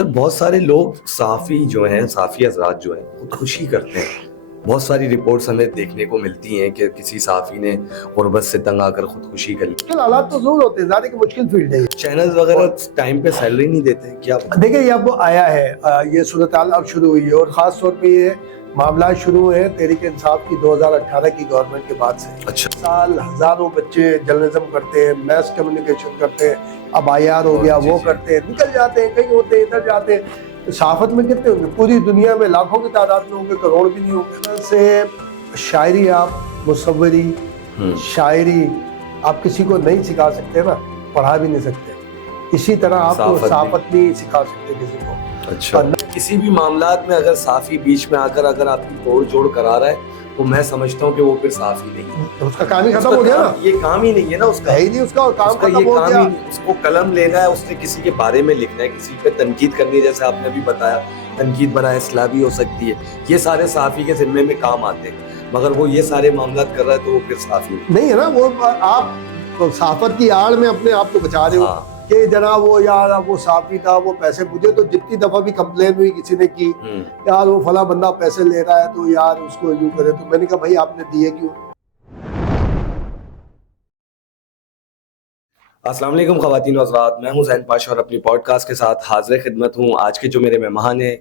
Sir बहुत सारे लोग साफ़ी जो हैं, साफ़ी हज़रात जो हैं खुदकुशी करते हैं। बहुत सारी रिपोर्ट्स हमें देखने को मिलती हैं कि किसी साफ़ी ने गुर्बत से तंग आकर खुदकुशी कर ली। मुश्किल हालात तो जरूर होते हैं, ज़्यादा की मुश्किल फील्ड है। चैनल्स वगैरह टाइम पे सैलरी नहीं देते क्या? देखिए ये अब आया है, ये सूरत हाल अब शुरू हुई है और ख़ास तौर पे ये मामला शुरू हुए हैं तहरीक इंसाफ की 2018 की गवर्नमेंट के बाद से। अच्छा। साल हजारों बच्चे जर्नलिज्म करते हैं, मैस कम्युनिकेशन करते हैं, अब IR हो गया, वो करते हैं, निकल जाते हैं, कहीं होते हैं, इधर जाते हैं। सहाफत में कितने होंगे? पूरी दुनिया में लाखों की तादाद में होंगे, करोड़ भी नहीं होंगे। से शायरी आप मुसव्वरी शायरी आप किसी को नहीं सिखा सकते ना, पढ़ा भी नहीं सकते। इसी तरह आप सहाफत नहीं सिखा सकते किसी को। अच्छा। किसी भी मामलात में अगर साफ़ी बीच में आकर अगर आपकी तोड़ जोड़ करा रहा है तो मैं समझता हूँ कि वो फिर साफ़ी नहीं है। तो उसका काम ही खत्म हो गया ना। ये काम ही नहीं है ना उसका, है ही नहीं उसका, काम उसका खत्म ये हो काम गया। ही नहीं। उसको कलम लेना है, उसने किसी के बारे में लिखना है, किसी पे तनकीद करनी है, जैसे आपने अभी बताया तनकीद बड़ा इस्लाह भी हो सकती है। ये सारे साफ़ी के जिम्मे में काम आते हैं, मगर वो ये सारे मामलात कर रहा है तो वो फिर साफ़ी नहीं है ना। वो आप सहाफत की आड़ में अपने आप को बचा रहे हो। हाँ। कि जनाब वो यार वो साफी था, वो पैसे, मुझे तो जितनी दफा भी कंप्लेन हुई किसी ने की यार वो फला बंदा पैसे ले रहा है तो यार उसको यूं करे, तो मैंने कहा भाई आपने दिए क्यों? अस्सलाम वालेकुम ख़वातीन व हज़रात, मैं हूं ज़ैन पाशा और अपनी पॉडकास्ट के साथ हाज़िर खिदमत हूं। आज के जो मेरे मेहमान हैं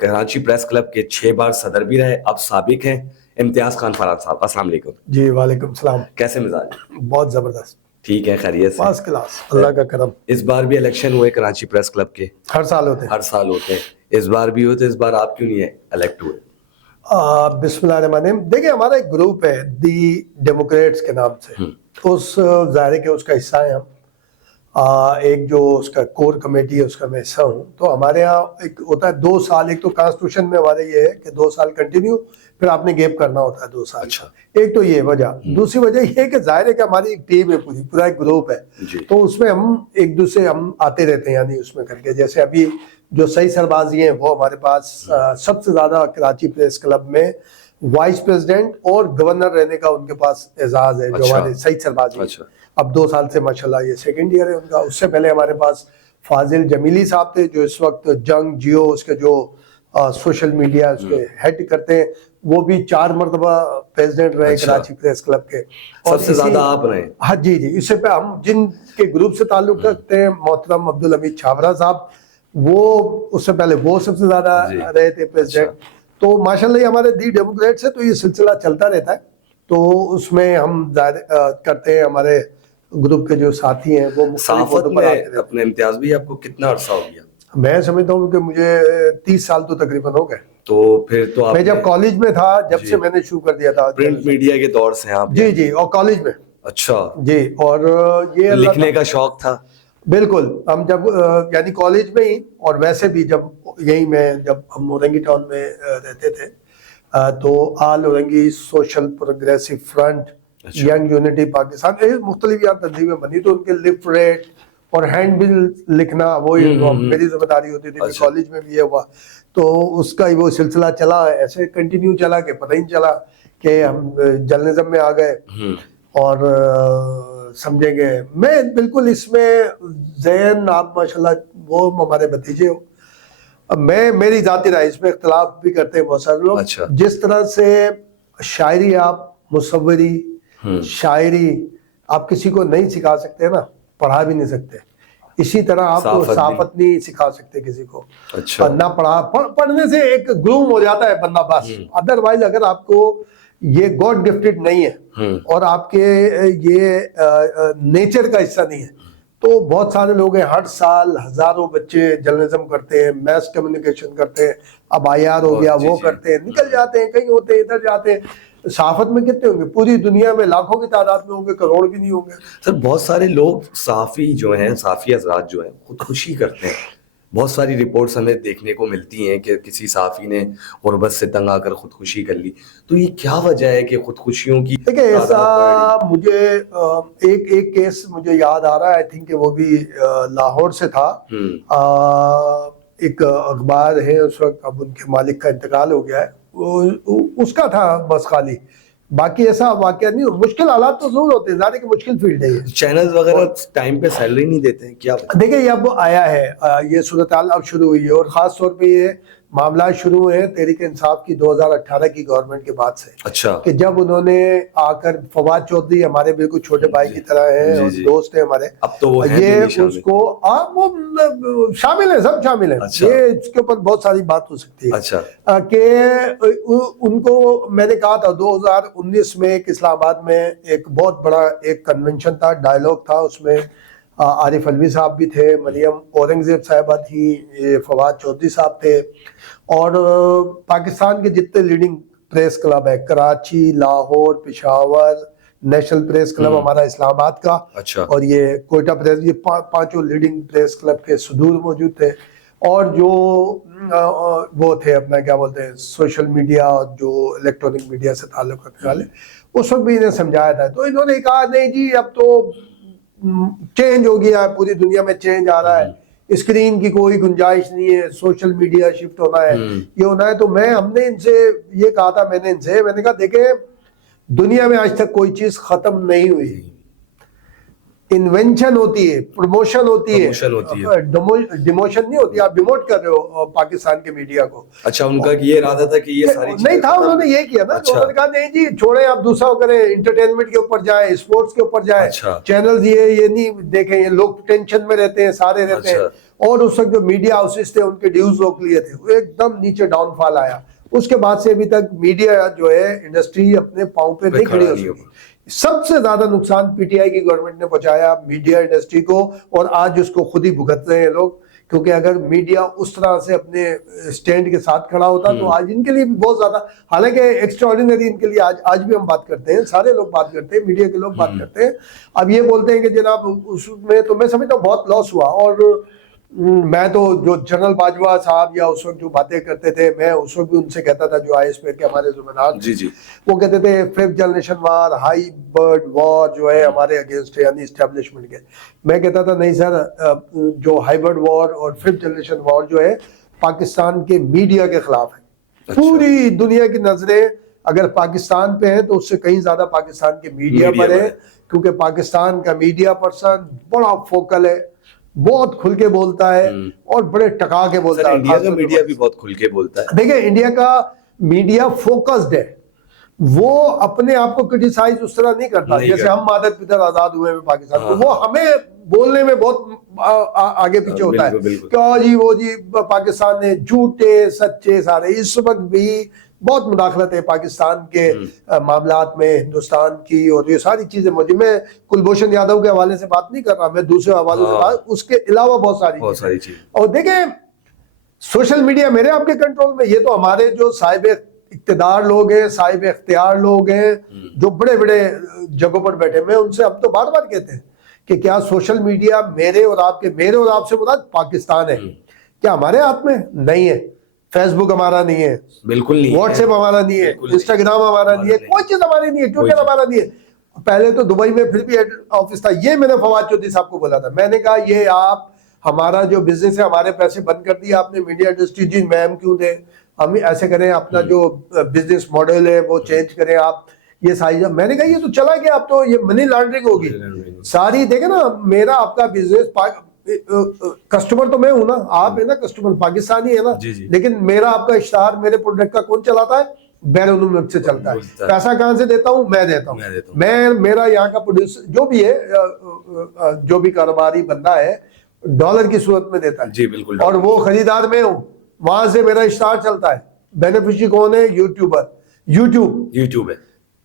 कराची प्रेस क्लब के 6 बार सदर भी रहे, अब साबिक हैं, इम्तियाज़ खान फराद साहब। अस्सलाम वालेकुम। जी वालेकुम सलाम। कैसे मिजाज? बहुत जबरदस्त, ठीक है, खैरियत से? फर्स्ट क्लास, अल्लाह का करम। इस बार भी इलेक्शन हुए कराची प्रेस क्लब के? हर साल होते हैं। हर साल होते हैं, इस बार भी हुए, तो इस बार आप क्यों नहीं इलेक्ट हुए? बिस्मिल्लाहिर्रहमानिर्रहीम। देखिए हमारा एक ग्रुप है दी डेमोक्रेट्स के नाम से, उस ज़ाहिर के उसका हिस्सा है हम। एक जो उसका कोर कमेटी है उसका मैं हिस्सा हूँ। तो हमारे यहाँ एक होता है 2 साल, एक तो कॉन्स्टिट्यूशन में हमारे ये है कि 2 साल कंटिन्यू, फिर आपने गैप करना होता है 2 साल। अच्छा। एक तो ये वजह, दूसरी वजह ये है कि जाहिर है कि हमारी एक टीम है, पूरा एक ग्रुप है, तो उसमें हम एक दूसरे हम आते रहते हैं, यानी उसमें करके जैसे अभी जो सही सरबाजी हैं वो हमारे पास सबसे ज्यादा कराची प्रेस क्लब में वाइस प्रेसिडेंट और गवर्नर रहने का उनके पास एजाज है। जो हमारे सही सरबाजी अब 2 साल से माशाल्लाह ये सेकंड ईयर है उनका। उससे पहले हमारे पास फाजिल जमीली साहब थे जो इस वक्त जंग जियो उसके जो सोशल मीडिया उसके हेड करते हैं, वो भी 4 मरतबा प्रेसिडेंट रहे कराची प्रेस क्लब के। और सबसे ज्यादा आप रहे? हाँ जी जी। इससे पे हम जिनके ग्रुप से ताल्लुक रखते हैं, मोहतरम अब्दुल हमीद छाबरा साहब, वो उससे पहले वो सबसे ज्यादा रहे थे प्रेसिडेंट। तो माशाल्लाह हमारे दी डेमोक्रेट्स है, तो ये सिलसिला चलता रहता है। तो उसमें हम करते हैं, हमारे ग्रुप के जो साथी हैं वो साफत में अपने इम्तियाज भी आपको कितना अरसा हो गया? मैं समझता हूँ कि मुझे 30 साल तो तकरीबन हो गए। तो फिर तो आप, मैं जब कॉलेज में था, जब से मैंने शुरू कर दिया था प्रिंट मीडिया के दौर से आप? जी जी, और कॉलेज में। अच्छा जी। और ये लिखने का शौक था? बिल्कुल। हम जब यानी कॉलेज में ही, और वैसे भी जब यही मैं जब हम औरंगी टाउन में रहते थे, तो all Orangi social progressive front, young unity Pakistan, मुख्तलिफ यहाँ तंजीमें बनी, तो उनके लिफलेट और हैंड बिल लिखना वो मेरी जिम्मेदारी होती थी। कॉलेज में भी ये हुआ, तो उसका ही वो सिलसिला चला, ऐसे कंटिन्यू चला कि पता ही नहीं चला कि हम जर्नलिज्म में आ गए। और समझेंगे मैं बिल्कुल इसमें ज़ैन आप माशाल्लाह वो हमारे भतीजे हो। अब मैं मेरी जाती राय, इसमें इख्तलाफ भी करते हैं बहुत सारे लोग। अच्छा। जिस तरह से शायरी आप मुसव्वरी शायरी आप किसी को नहीं सिखा सकते ना, पढ़ा भी नहीं सकते, इसी तरह आप सहाफत नहीं सिखा सकते किसी को। अच्छा। ना पढ़ने से एक ग्लूम हो जाता है बंदा बस। अदरवाइज अगर आपको ये गॉड गिफ्टेड नहीं है और आपके ये नेचर का हिस्सा नहीं है, तो बहुत सारे लोग हैं, हर साल हजारों बच्चे जर्नलिज्म करते हैं, मैस कम्युनिकेशन करते हैं, अब IR हो गया, वो करते हैं, निकल जाते हैं, कहीं होते हैं, इधर जाते हैं। सहाफत में कितने होंगे? पूरी दुनिया में लाखों की तादाद में होंगे, करोड़ भी नहीं होंगे। सर बहुत सारे लोग साफ़ी जो हैं, साफ़ी हज़रात जो हैं खुदकुशी करते हैं। बहुत सारी रिपोर्ट्स हमें देखने को मिलती हैं कि किसी साफ़ी ने गुर्बत से तंग आकर खुदकुशी कर ली, तो ये क्या वजह है कि खुदकुशियों की? देखिए ऐसा मुझे एक केस मुझे याद आ रहा है, आई थिंक वो भी लाहौर से था। एक अखबार है उस वक्त, अब उनके मालिक का इंतकाल हो गया है, उसका था बस खाली बाकी ऐसा वाकया नहीं हो। मुश्किल हालात तो जरूर होते हैं, ज़ाहिर है कि मुश्किल फील्ड है ये। चैनल्स वगैरह टाइम पे सैलरी नहीं देते हैं क्या? देखिए ये अब आया है, ये सूरत हाल अब शुरू हुई है, और ख़ास तौर पे ये मामला शुरू हुए हैं तहरीक इंसाफ की 2018 की गवर्नमेंट के बाद से। अच्छा। कि जब उन्होंने आकर, फवाद चौधरी हमारे बिल्कुल छोटे भाई की तरह हैं और दोस्त हैं हमारे, अब तो वो हैं ये उसको वो शामिल है, सब शामिल है। अच्छा। ये इसके ऊपर बहुत सारी बात हो सकती है। अच्छा। कि उनको मैंने कहा था 2019 में एक इस्लामाबाद में एक बहुत बड़ा एक कन्वेंशन था, डायलॉग था, उसमें आरिफ अलवी साहब भी थे, मरियम औरंगजेब साहिबा थी, फवाद चौधरी साहब थे, और पाकिस्तान के जितने लीडिंग प्रेस क्लब है, Karachi, Lahore, Peshawar, national press club हमारा इस्लामाबाद का, अच्छा। और ये कोयटा प्रेस, ये पांचों लीडिंग प्रेस क्लब के सदूर मौजूद थे। और जो वो थे अपना क्या बोलते हैं सोशल मीडिया, जो इलेक्ट्रॉनिक मीडिया से ताल्लुक रखने वाले, उस वक्त भी इन्हें समझाया था। तो इन्होंने कहा नहीं जी अब तो चेंज हो गया, पूरी दुनिया में चेंज आ रहा है, स्क्रीन की कोई गुंजाइश नहीं है, सोशल मीडिया शिफ्ट होना है, ये होना है। तो हमने इनसे ये कहा था, मैंने कहा देखे, दुनिया में आज तक कोई चीज खत्म नहीं हुई, इन्वेंशन होती है, प्रमोशन होती है, डिमोशन नहीं होती। आप डिमोट कर रहे हो पाकिस्तान के मीडिया को। अच्छा, उनका ये इरादा था कि ये सारी नहीं था, उन्होंने ये किया ना। अच्छा। उन्होंने कहा नहीं जी छोड़े, आप दूसरा करें, एंटरटेनमेंट के ऊपर जाए, स्पोर्ट्स के ऊपर जाए। अच्छा। चैनल्स ये नहीं देखें, ये लोग टेंशन में रहते हैं, सारे रहते हैं। और उस वक्त जो मीडिया हाउसेस थे उनके ड्यूज रोक लिए थे, वो एकदम नीचे डाउनफॉल आया। उसके बाद से अभी तक मीडिया जो है इंडस्ट्री अपने पांव पे नहीं खड़ी हो सकी। सबसे ज्यादा नुकसान पीटीआई की गवर्नमेंट ने पहुंचाया मीडिया इंडस्ट्री को, और आज उसको खुद ही भुगत रहे हैं लोग। क्योंकि अगर मीडिया उस तरह से अपने स्टैंड के साथ खड़ा होता तो आज इनके लिए भी बहुत ज्यादा, हालांकि एक्स्ट्राऑर्डिनरी इनके लिए आज भी हम बात करते हैं, सारे लोग बात करते हैं, मीडिया के लोग बात करते हैं। अब ये बोलते हैं कि जनाब उसमें, तो मैं समझता हूँ बहुत लॉस हुआ। और मैं तो जो जनरल बाजवा साहब या उस वक्त जो बातें करते थे, मैं उस वक्त भी उनसे कहता था, जो आईएसपीआर के हमारे जुम्मेदार जी, वो कहते थे फिफ्थ जनरेशन वार, हाई बर्ड वॉर जो है हमारे अगेंस्ट है, यानी एस्टेब्लिशमेंट के। मैं कहता था नहीं सर, जो हाई बर्ड वॉर और फिफ्थ जनरेशन वॉर जो है पाकिस्तान के मीडिया के खिलाफ है। अच्छा। पूरी दुनिया की नजरें अगर पाकिस्तान पे है तो उससे कहीं ज्यादा पाकिस्तान के मीडिया पर है, क्योंकि पाकिस्तान का मीडिया पर्सन बड़ा फोकल है, बहुत खुल के बोलता है और बड़े टका के बोलता है। इंडिया का मीडिया भी बहुत खुल के बोलता है। देखिए इंडिया का मीडिया फोकस्ड है, वो अपने आप को क्रिटिसाइज उस तरह नहीं करता जैसे हम मादर पितर आजाद हुए में पाकिस्तान। तो वो हमें बोलने में बहुत आगे पीछे होता है, क्या जी वो जी पाकिस्तान ने झूठे सच्चे सारे। इस वक्त भी बहुत मुदाखलत है पाकिस्तान के मामलात में, हिंदुस्तान की, और ये सारी चीजें मुझे, मैं कुलभूषण यादव के हवाले से बात नहीं कर रहा, मैं दूसरे हवाले से बात, उसके अलावा बहुत सारी चीजें। और देखें सोशल मीडिया मेरे आपके कंट्रोल में, ये तो हमारे जो साहिब इख्तिदार लोग हैं, साहिब इख्तियार लोग हैं, जो बड़े बड़े जगहों पर बैठे, मैं उनसे अब तो बार बार कहते हैं कि क्या सोशल मीडिया मेरे और आपसे मुराद पाकिस्तान है, क्या हमारे हाथ में नहीं है? फेसबुक हमारा नहीं है, बिल्कुल नहीं, व्हाट्सएप हमारा नहीं है, इंस्टाग्राम हमारा नहीं है, कोई चीज हमारी नहीं है, ट्विटर हमारा नहीं है। पहले तो दुबई में फिर भी हेड ऑफिस था, ये मैंने फवाद चौधरी साहब को बोला था, मैंने कहा ये आप हमारा जो बिजनेस है, हमारे पैसे बंद कर दिए आपने मीडिया इंडस्ट्री, जी मैम क्यों दे, हम ऐसे करें, अपना जो बिजनेस मॉडल है वो चेंज करें आप, ये सारी। मैंने कहा ये तो चला गया, अब तो ये मनी लॉन्ड्रिंग होगी सारी। देखे ना, मेरा आपका बिजनेस, कस्टमर तो मैं हूं ना, आप है ना कस्टमर, पाकिस्तानी है ना, लेकिन मेरा आपका इश्तार, मेरे प्रोडक्ट का कौन चलाता है? बैरून मुल्क से चलता है। पैसा कहां से देता हूं? मैं देता हूं। मैं मेरा यहाँ का प्रोड्यूसर जो भी है, जो भी कारोबारी बंदा है, डॉलर की सूरत में देता है, जी बिल्कुल, और वो खरीदार मैं हूं, वहां से मेरा इश्तार चलता है। बेनिफिशियरी कौन है? यूट्यूबर, यूट्यूब है,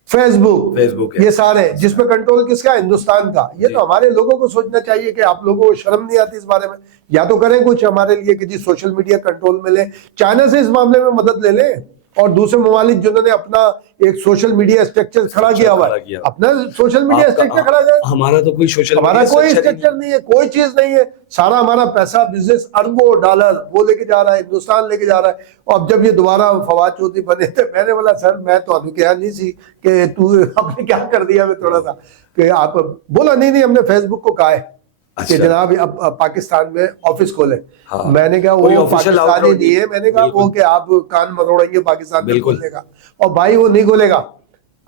फेसबुक है, ये सारे, जिसमें कंट्रोल किसका? हिंदुस्तान का। ये तो हमारे लोगों को सोचना चाहिए कि आप लोगों को शर्म नहीं आती इस बारे में, या तो करें कुछ हमारे लिए कि जी सोशल मीडिया कंट्रोल में ले, चाइना से इस मामले में मदद ले लें, और दूसरे ममालिक जिन्होंने अपना एक सोशल मीडिया स्ट्रक्चर खड़ा किया हुआ है, अपना सोशल मीडिया स्ट्रक्चर खड़ा किया। हमारा तो कोई स्ट्रक्चर नहीं है, कोई चीज नहीं है, सारा हमारा पैसा बिजनेस अरबों डॉलर वो लेके जा रहा है, हिंदुस्तान लेके जा रहा है। और अब जब ये दोबारा फवाद चौधरी बने थे, मैंने बोला सर मैं तो अभी क्या नहीं सी कि तू आपने क्या कर दिया, मैं थोड़ा सा कि आप बोला नहीं हमने फेसबुक को कहा है कि जनाब अब पाकिस्तान में ऑफिस खोले। हाँ। मैंने कहा वो पाकिस्तानी नहीं है, मैंने कहा वो कि आप कान मरोड़ेंगे पाकिस्तान में खोलने का, और भाई वो नहीं खोलेगा,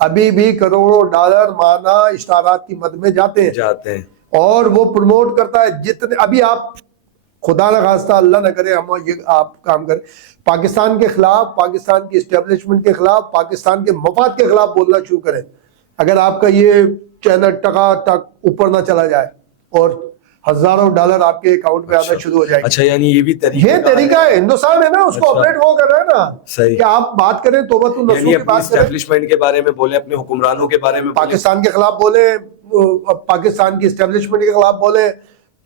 अभी भी करोड़ों डॉलर माना इश्तारात की मद में जाते हैं और वो प्रमोट करता है। जितने अभी आप खुदा न खास्ता अल्लाह न करे हम ये आप काम करें, पाकिस्तान के खिलाफ, पाकिस्तान की इस्टेब्लिशमेंट के खिलाफ, पाकिस्तान के मफाद के खिलाफ बोलना शुरू करें, अगर आपका ये चैनल टक ऊपर ना चला जाए और हजारों डॉलर आपके अकाउंट में आना शुरू हो जाएंगे। अच्छा, यानी ये भी तरीका है, हिंदुस्तान है ना, उसको ऑपरेट वो कर रहा है ना। सही कि आप बात करें तौबतुन नसूह की बात करें, एस्टेब्लिशमेंट के बारे में बोले, अपने हुक्मरानों के बारे में, पाकिस्तान के खिलाफ बोले, पाकिस्तान की एस्टेब्लिशमेंट के खिलाफ बोले,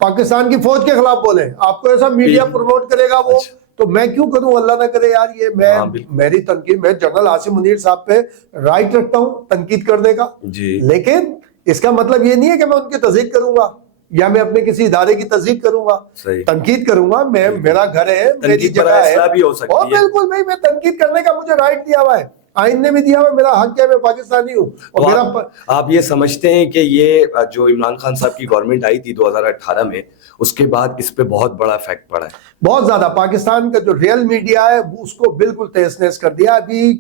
पाकिस्तान की फौज के खिलाफ बोले, आपको ऐसा मीडिया प्रमोट करेगा वो। तो मैं क्यों करूं, अल्लाह ना करे यार। ये मैं मेरी तनकीद, मैं जनरल आसिम मुनीर साहब पे राइट रखता हूं तनकीद करने का जी, लेकिन इसका मतलब ये नहीं है कि मैं उनकी तस्दीक करूंगा या मैं अपने किसी इदारे की तस्दीक करूंगा, तनकीद करूंगा। मैं, मेरा घर है, मेरी जगह है, भी हो सकती है। बिल्कुल भाई, मैं तनकीद करने का मुझे राइट दिया हुआ है, आइन ने भी दिया हुआ, मेरा हक है, मैं पाकिस्तानी हूँ। और मेरा आप ये समझते हैं कि ये जो इमरान खान साहब की गवर्नमेंट आई थी 2018 में, उसके बाद इस पे बहुत बड़ा इफेक्ट पड़ा है? बहुत ज्यादा। पाकिस्तान का जो रियल मीडिया है उसको बिल्कुल तहस नहस कर दिया। अभी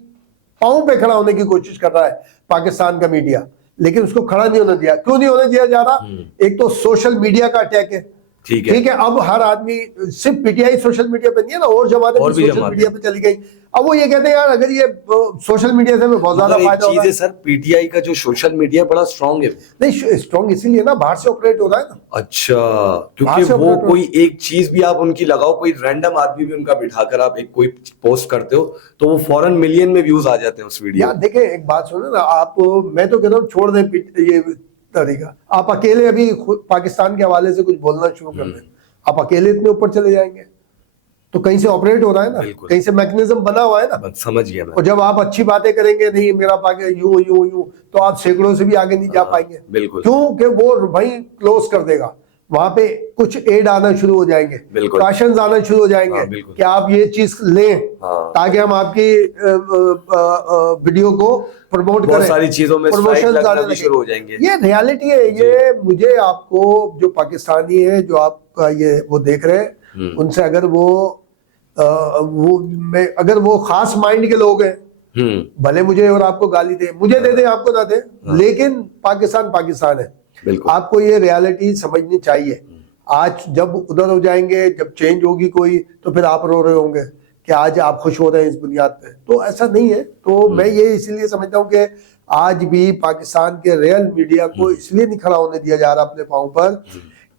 पांव पे खड़ा होने की कोशिश कर रहा है पाकिस्तान का मीडिया, लेकिन उसको खड़ा नहीं होने दिया। क्यों नहीं होने दिया जा रहा? एक तो सोशल मीडिया का अटैक है, ठीक है। अब हर आदमी, सिर्फ पीटीआई सोशल मीडिया पे नहीं है ना, और जमातें भी सोशल मीडिया पे चली गई। अब वो ये कहते हैं यार अगर ये सोशल मीडिया से हमें बहुत ज्यादा फायदा होगा। सर, पीटीआई का जो सोशल मीडिया बड़ा स्ट्रांग है। नहीं, स्ट्रांग इसीलिए ना, बाहर से ऑपरेट हो रहा है ना। अच्छा, क्योंकि वो कोई एक चीज भी आप उनकी लगाओ, कोई रैंडम आदमी भी उनका बिठाकर आप एक कोई पोस्ट करते हो तो वो फौरन मिलियन में व्यूज आ जाते हैं उस वीडियो। यार देखें, एक बात सुनो ना आप, मैं तो कहता हूँ छोड़ दें ये तरीका। आप अकेले अभी पाकिस्तान के हवाले से कुछ बोलना शुरू कर दें, आप अकेले इतने ऊपर चले जाएंगे तो कहीं से ऑपरेट हो रहा है ना, कहीं से मैकेनिज्म बना हुआ है ना। समझ गया मैं। और जब आप अच्छी बातें करेंगे, नहीं मेरा पाकिस्तान यूं यूं यूं, तो आप सैकड़ों से भी आगे नहीं जा पाएंगे। बिल्कुल। क्यों कि वो वहीं क्लोज कर देगा, वहां पे कुछ एड आना शुरू हो जाएंगे, क्वेश्चंस आना शुरू हो जाएंगे कि आप ये चीज लें ताकि हम आपकी वीडियो को प्रमोट करें। सारी चीजों में प्रमोशन आना शुरू हो जाएंगे। ये रियलिटी है। ये मुझे, आपको जो पाकिस्तानी है, जो आपका ये वो देख रहे हैं, उनसे अगर अगर वो खास माइंड के लोग हैं, भले मुझे और आपको गाली दे, मुझे दे दे, आपको ना दे, लेकिन पाकिस्तान पाकिस्तान है। आपको ये रियलिटी समझनी चाहिए। आज जब उधर हो जाएंगे, जब चेंज होगी कोई, तो फिर आप रो रहे होंगे कि आज आप खुश हो रहे हैं इस बुनियाद पे। तो ऐसा नहीं है। तो मैं ये इसीलिए समझता हूँ कि आज भी पाकिस्तान के रियल मीडिया को इसलिए नहीं खड़ा होने दिया जा रहा अपने पांव पर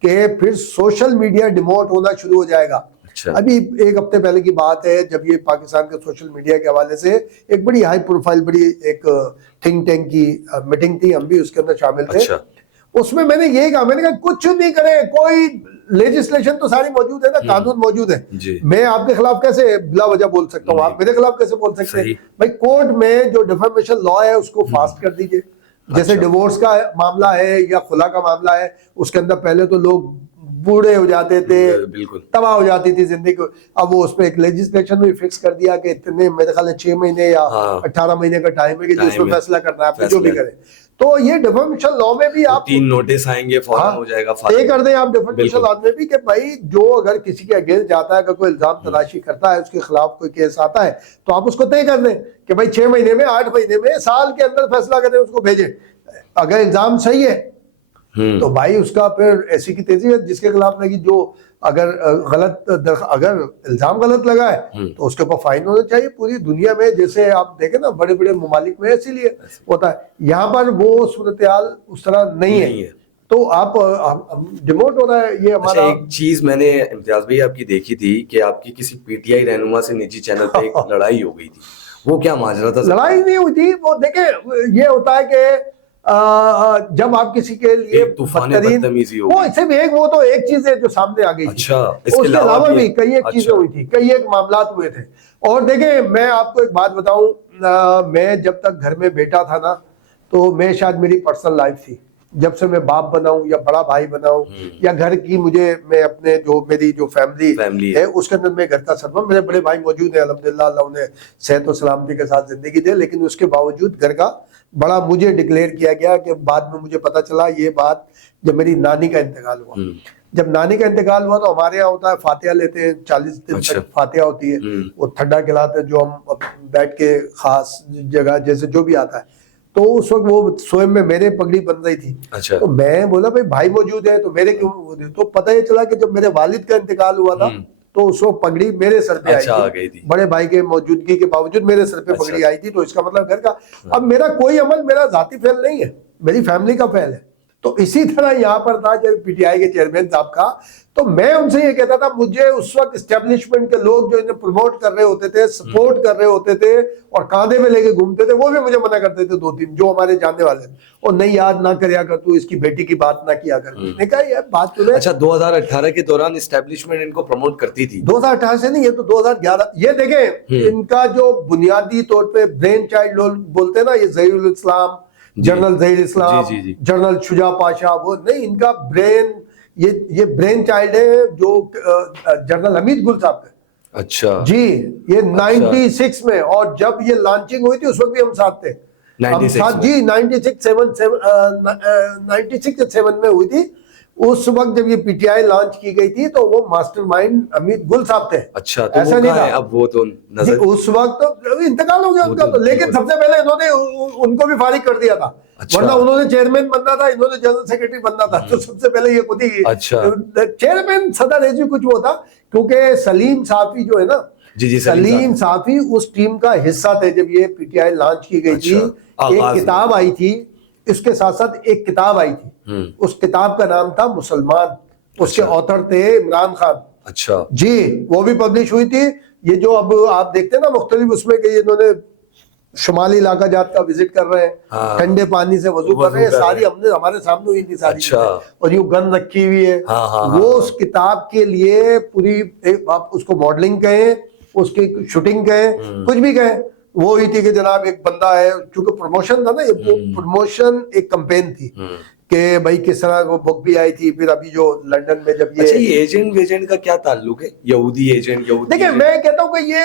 कि फिर सोशल मीडिया डिमोट होना शुरू हो जाएगा। अच्छा। अभी एक हफ्ते पहले की बात है, जब ये पाकिस्तान के सोशल मीडिया के हवाले से एक बड़ी हाई प्रोफाइल, बड़ी एक थिंक टैंक की मीटिंग थी, हम भी उसके अंदर शामिल थे। अच्छा। उसमें मैंने यही कहा, मैंने कहा कुछ नहीं करें, कोई लेजिस्लेशन तो सारी मौजूद है ना, कानून मौजूद है। मैं आपके खिलाफ कैसे बिला वजह बोल सकता हूँ, आप मेरे खिलाफ कैसे बोल सकते हैं? भाई कोर्ट में जो डिफेमेशन लॉ है उसको फास्ट कर दीजिए। जैसे डिवोर्स का मामला है या खुला का मामला है, उसके अंदर पहले तो लोग बूढ़े हो जाते थे, तबाह हो जाती थी जिंदगी। अब वो उसमें एक लेजिस्लेशन में फिक्स कर दिया कि इतने, मेरे ख्याल है 6 महीने या 18 महीने का टाइम है कि जो उसमें फैसला करना है, आप जो भी करें। तो ये डिफेमेशन लॉ में भी आप 3 नोटिस आएंगे, फौरन हो जाएगा, तय कर दें आप डिफेमेशन लॉ में भी कि भाई जो अगर किसी के अगेंस्ट जाता है, अगर कोई इल्जाम तलाशी करता है, उसके खिलाफ कोई केस आता है, तो आप उसको तय कर दें कि भाई 6 महीने में, 8 महीने में, साल के अंदर फैसला करें, उसको भेजें। अगर इल्जाम सही है तो भाई उसका फिर ऐसी की तेजी है, जिसके खिलाफ लगी, जो अगर अगर इल्जाम गलत लगा है तो उसके ऊपर फाइन होना चाहिए। पूरी दुनिया में जैसे आप देखें ना, बड़े बड़े ममालिक में इसीलिए होता है। यहाँ पर वो सूरत-ए-हाल उस तरह नहीं है। तो आप डिमोट हो रहा है ये हमारा। अच्छा, एक चीज मैंने इम्तियाज भाई आपकी देखी थी कि आपकी किसी पीटीआई रहनुमा से निजी चैनल पे एक लड़ाई हो गई थी, वो क्या माजरा था? लड़ाई नहीं हुई थी, वो देखे, ये होता है कि जब आप किसी के लिए बदतमीजी हो, वो सिर्फ एक, वो तो एक चीज है जो सामने आ गई। अच्छा, उसके अलावा भी कई एक चीजें हुई थी, कई एक मामला हुए थे। और देखें, मैं आपको एक बात बताऊं, मैं जब तक घर में बेटा था ना, तो मैं शायद, मेरी पर्सनल लाइफ थी, जब से मैं बाप बनाऊं या बड़ा भाई बनाऊं या घर की, मैं अपने जो मेरी जो फैमिली है उसके अंदर मैं घर का सरबराह, मेरे बड़े भाई मौजूद है अल्हम्दुलिल्लाह, अल्लाह उन्हें सेहत और सलामती के साथ जिंदगी दे, लेकिन उसके बावजूद घर का बड़ा मुझे डिक्लेयर किया गया कि बाद में मुझे पता चला ये बात जब मेरी नानी का इंतकाल हुआ। जब नानी का इंतकाल हुआ तो हमारे यहाँ होता है, फातिहा लेते हैं, 40 दिन तक फातिहा होती है, वो ठंडा खिलाते हैं, जो हम बैठ के खास जगह जैसे जो भी आता है, तो उस वक्त वो स्वयं में मेरे पगड़ी बन रही थी। अच्छा। तो मैं बोला भाई भाई मौजूद है तो मेरे क्यों वो दे? तो पता ये चला कि जब मेरे वालिद का इंतकाल हुआ था तो उस वक्त पगड़ी मेरे सर पे अच्छा, आ आई गई थी, थी। बड़े भाई के मौजूदगी के बावजूद मेरे सर पे अच्छा। पगड़ी आई थी। तो इसका मतलब घर का, अब मेरा कोई अमल मेरा जाती फेल नहीं है, मेरी फैमिली का फेल है। तो इसी तरह यहाँ पर था जब पीटीआई के चेयरमैन साहब का, तो मैं उनसे ये कहता था, मुझे उस वक्त एस्टेब्लिशमेंट के लोग जो इन्हें प्रमोट कर रहे होते थे, सपोर्ट कर रहे होते थे और कांधे में लेके घूमते थे, वो भी मुझे मना करते थे 2-3 जो हमारे जानने वाले, और नहीं याद ना करया कर तू, इसकी बेटी की बात ना किया कर। मैंने कहा यार बात तूने, अच्छा 2018 के दौरान एस्टेब्लिशमेंट इनको प्रमोट करती थी? 2018 से नहीं, ये तो 2011। ये देखें इनका जो बुनियादी तौर पे ब्रेन चाइल्ड लोग बोलते हैं ना, ये जहीरुल इस्लाम, जनरल जहीर इस्लाम, जनरल शुजा पाशा, वो नहीं, इनका ब्रेन, ये ब्रेन चाइल्ड है जो जनरल हमीद गुल साहब है। अच्छा जी, ये 96 में, और जब ये लॉन्चिंग हुई थी उस वक्त भी हम साथ थे। हम साथ जी 96-7 में हुई थी। उस वक्त जब ये पीटीआई लॉन्च की गई थी तो वो मास्टरमाइंड अमित गुल साहब थे। अच्छा, तो ऐसा नहीं था अब वो तो नजर, उस वक्त तो इंतकाल हो गया उनका, तो लेकिन सबसे पहले इन्होंने उनको भी फारिग कर दिया था। अच्छा। वरना उन्होंने चेयरमैन बनना था, इन्होंने जनरल सेक्रेटरी बनना था, तो सबसे पहले ये खुद ही चेयरमैन सदर रेजी कुछ वो था, क्योंकि सलीम साफी जो है ना, जी सलीम साफी उस टीम का हिस्सा थे जब ये पीटीआई लॉन्च की गई थी। एक किताब आई थी, इसके साथ साथ एक किताब आई थी, उस किताब का नाम था मुसलमान, उसके ऑथर थे इमरान खान। अच्छा जी, वो भी पब्लिश हुई थी। ये जो अब आप देखते हैं ना मुख्तलिफ उसमें कि इन्होंने शुमाली इलाका जात का विजिट कर रहे हैं, ठंडे पानी से वजू कर रहे हैं, सारी हमने हमारे सामने हुई थी सारी। अच्छा। और यूं गन रखी हुई है। वो उस किताब के लिए पूरी आप उसको मॉडलिंग कहें, उसकी शूटिंग कहें, कुछ भी कहें, वो हुई थी कि जनाब एक बंदा है, क्योंकि प्रमोशन था ना, ये प्रमोशन एक कैंपेन थी कि भाई किस तरह वो बुक भी आई थी। फिर अभी जो लंदन में जब ये, अच्छा, ये एजेंट का क्या ताल्लुक है? यहूदी एजेंट, यहूदी देखिए मैं कहता हूँ कि ये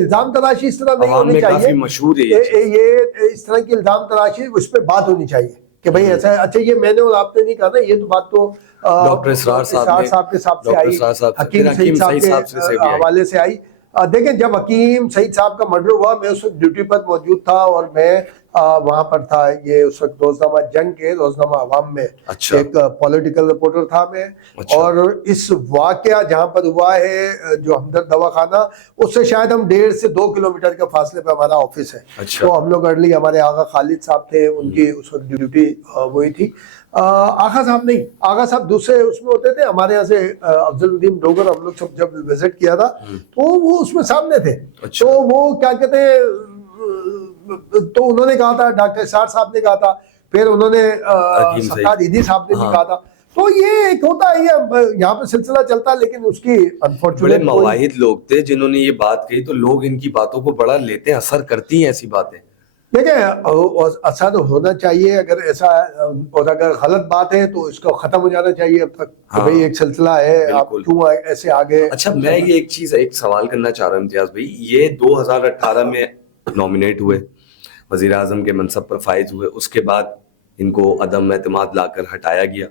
इल्जाम तराशी इस तरह नहीं होनी चाहिए। काफी मशहूर है ये इस तरह की इल्जाम तराशी, उस पर बात होनी चाहिए कि भाई ऐसा है। अच्छा, ये मैंने और आपने नहीं कहा ना, ये तो बात तो डॉक्टर इसरार साहब के साहब से आई, हकीम सईद साहब के हवाले से आई। देखें, जब हकीम सईद साहब का मर्डर हुआ, मैं उस वक्त ड्यूटी पर मौजूद था और मैं वहां पर था। ये उस वक्त रोजनामा जंग के रोजनामा अवाम में एक पॉलिटिकल रिपोर्टर था मैं। और इस वाकया जहां पर हुआ है जो हमदर्द दवाखाना, उससे शायद हम 1.5 से 2 किलोमीटर के फासले पे हमारा ऑफिस है। तो हम लोग अर्ली, हमारे आगा खालिद साहब थे, उनकी उस वक्त ड्यूटी वही थी। आगा साहब नहीं, आगा साहब दूसरे उसमें होते थे, हमारे यहाँ से अफजलुद्दीन डोगर, हम लोग सब जब विजिट किया था तो वो उसमें सामने थे। तो वो क्या कहते हैं, तो उन्होंने कहा था, डॉक्टर इसरार साहब ने कहा था, फिर उन्होंने सत्तार ईदी साहब ने भी कहा था। तो ये एक होता है, यहाँ पे सिलसिला चलता है, लेकिन उसकी अनफॉर्चुनेट, बड़े मवाहिद लोग थे जिन्होंने ये बात कही, तो लोग इनकी बातों को बड़ा लेते हैं, असर करती हैं ऐसी बातें। देखिए, असर होना चाहिए अगर ऐसा, और अगर गलत बात है तो इसको खत्म हो जाना चाहिए अब तक। भाई एक सिलसिला है, आप क्यों ऐसे आगे। अच्छा, मैं ये एक सवाल करना चाह रहा हूँ इम्तियाज भाई, ये 2018 में नॉमिनेट हुए, वजीर आजम के मनसब पर फाइज हुए, उसके बाद इनको अदम एतमाद लाकर हटाया गया,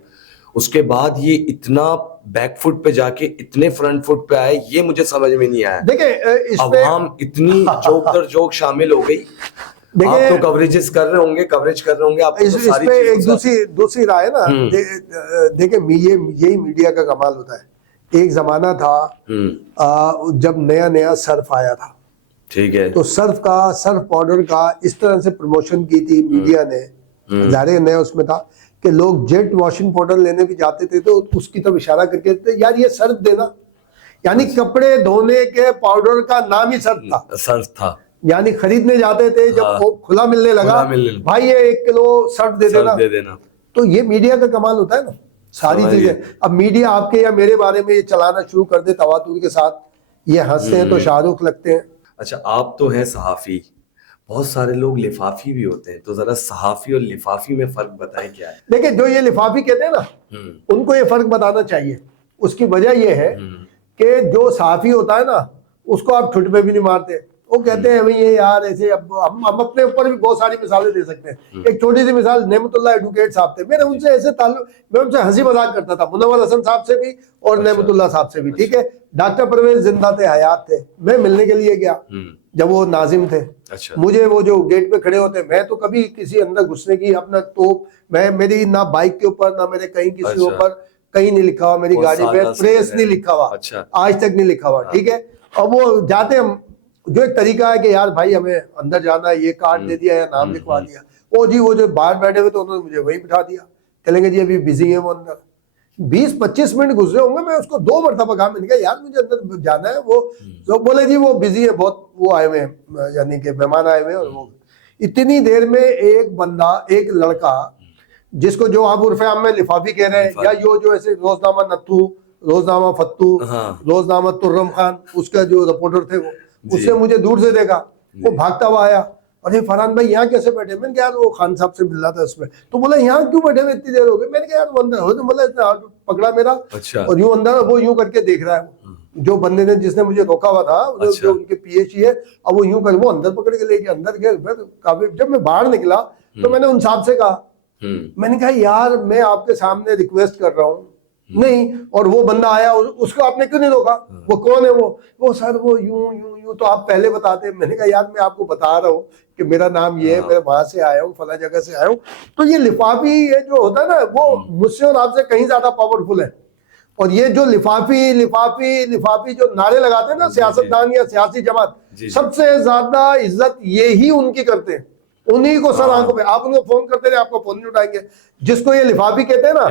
उसके बाद ये इतना बैकफुट पे जाके इतने फ्रंट फुट पे आए, ये मुझे समझ में नहीं आया। देखिए, अवाम इतनी जोक दर जोक शामिल हो गई। आप तो कवरेजेस कर रहे होंगे, कवरेज कर रहे होंगे, आप तो सारी एक दूसरी राय ना। देखिए, यही मीडिया का कमाल होता है। एक जमाना था जब नया नया सर्फ आया था, ठीक है, तो सर्फ पाउडर का इस तरह से प्रमोशन की थी मीडिया ने, जाहिर नया उसमें था कि लोग जेट वॉशिंग पाउडर लेने भी जाते थे तो उसकी तरफ इशारा करके थे, यार ये सर्फ देना, यानी कपड़े धोने के पाउडर का नाम ही सर्फ था। यानी खरीदने जाते थे, जब वो खुला मिलने लगा, भाई ये 1 किलो सर्फ दे देना। तो ये मीडिया का कमाल होता है ना, सारी चीजें। अब मीडिया आपके या मेरे बारे में ये चलाना शुरू कर दे तवातुर के साथ, ये हंसते हैं तो शाहरुख लगते हैं। अच्छा, आप तो हैं सहाफी, बहुत सारे लोग लिफाफी भी होते हैं, तो जरा सहाफी और लिफाफी में फर्क बताएं क्या है? देखिए, जो ये लिफाफी कहते हैं ना, उनको ये फर्क बताना चाहिए। उसकी वजह ये है कि जो सहाफी होता है ना, उसको आप ठुट पे भी नहीं मारते। वो कहते हैं भाई ये यार ऐसे, अब हम अपने ऊपर भी बहुत सारी मिसालें दे सकते हैं। एक छोटी सी मिसाल, नेमतुल्लाह एडवोकेट साहब थे, मेरे उनसे ऐसे ताल्लुक, मैं उनसे हंसी मजाक करता था, मुनव्वर हसन साहब से भी और नेमतुल्लाह साहब से भी, ठीक है। डॉक्टर परवेज जिंदा थे, हयात थे, मैं मिलने के लिए गया जब वो नाजिम थे। अच्छा। मुझे वो जो गेट पे खड़े होते, मैं तो कभी किसी अंदर घुसने की अपना तो मैं मेरी ना बाइक के ऊपर ना मेरे कहीं किसी ऊपर कहीं नहीं लिखा हुआ, मेरी गाड़ी पे प्रेस नहीं लिखा हुआ। अच्छा। आज तक नहीं लिखा हुआ। ठीक है। और वो जाते हम जो एक तरीका है कि यार भाई हमें अंदर जाना है, ये कार्ड दे दिया या नाम लिखवा दिया। वो जी वो जो बाहर बैठे हुए तो उन्होंने मुझे वहीं बिठा दिया, चलेंगे जी अभी बिजी है वो अंदर। 20-25 मिनट गुजरे होंगे, मैं उसको 2 मरतबा कहा, मैंने कहा यार मुझे अंदर जाना है। वो तो बोले जी वो बिजी है बहुत, वो आए हुए हैं यानी कि मेहमान आए हुए हैं। और वो इतनी देर में एक बंदा, एक लड़का जिसको जो आप उर्फे आम में लिफाफी कह रहे हैं, या यो जो ऐसे रोजनामा नत्थू, रोजनामा फत्तू, रोजनामा तुर्रम खान, उसका जो रिपोर्टर थे वो, उसने मुझे दूर से देखा, वो भागता हुआ आया, अरे फरहान भाई यहाँ कैसे बैठे? मैंने कहा यार वो खान साहब से मिल रहा था उसमें। तो बोला यहाँ क्यों बैठे हुए इतनी देर हो गई? मैंने कहा यार वो अंदर हो, तो बोला इसने हाथ पकड़ा मेरा। अच्छा। और यूं अंदर वो यूं करके देख रहा है, जो बंदे ने जिसने मुझे रोका हुआ था। अच्छा। जो उनके पीएचई है, अब वो यूं कर वो अंदर पकड़ के लेके अंदर गए। काफी जब मैं बाहर निकला तो मैंने उन साहब से कहा, मैंने कहा यार मैं आपके सामने रिक्वेस्ट कर रहा हूँ, नहीं। और वो बंदा आया, उसको आपने क्यों नहीं रोका? वो कौन है? वो सर वो यूं यूं यूं, तो आप पहले बताते। मैंने कहा यार मैं आपको बता रहा हूँ कि मेरा नाम ये है, मैं वहां से आया हूँ, फला जगह से आया हूँ। तो ये लिफाफी ये जो होता है ना, वो मुझसे और आपसे कहीं ज्यादा पावरफुल है। और ये जो लिफाफी लिफाफी लिफाफी जो नारे लगाते हैं ना सियासतदान या सियासी जमात, सबसे ज्यादा इज्जत ये ही उनकी करते हैं, उन्हीं को सर आंखों पे। आप उनको फोन करते रहे, आपको फोन नहीं उठाएंगे। जिसको ये लिफाफी कहते हैं ना,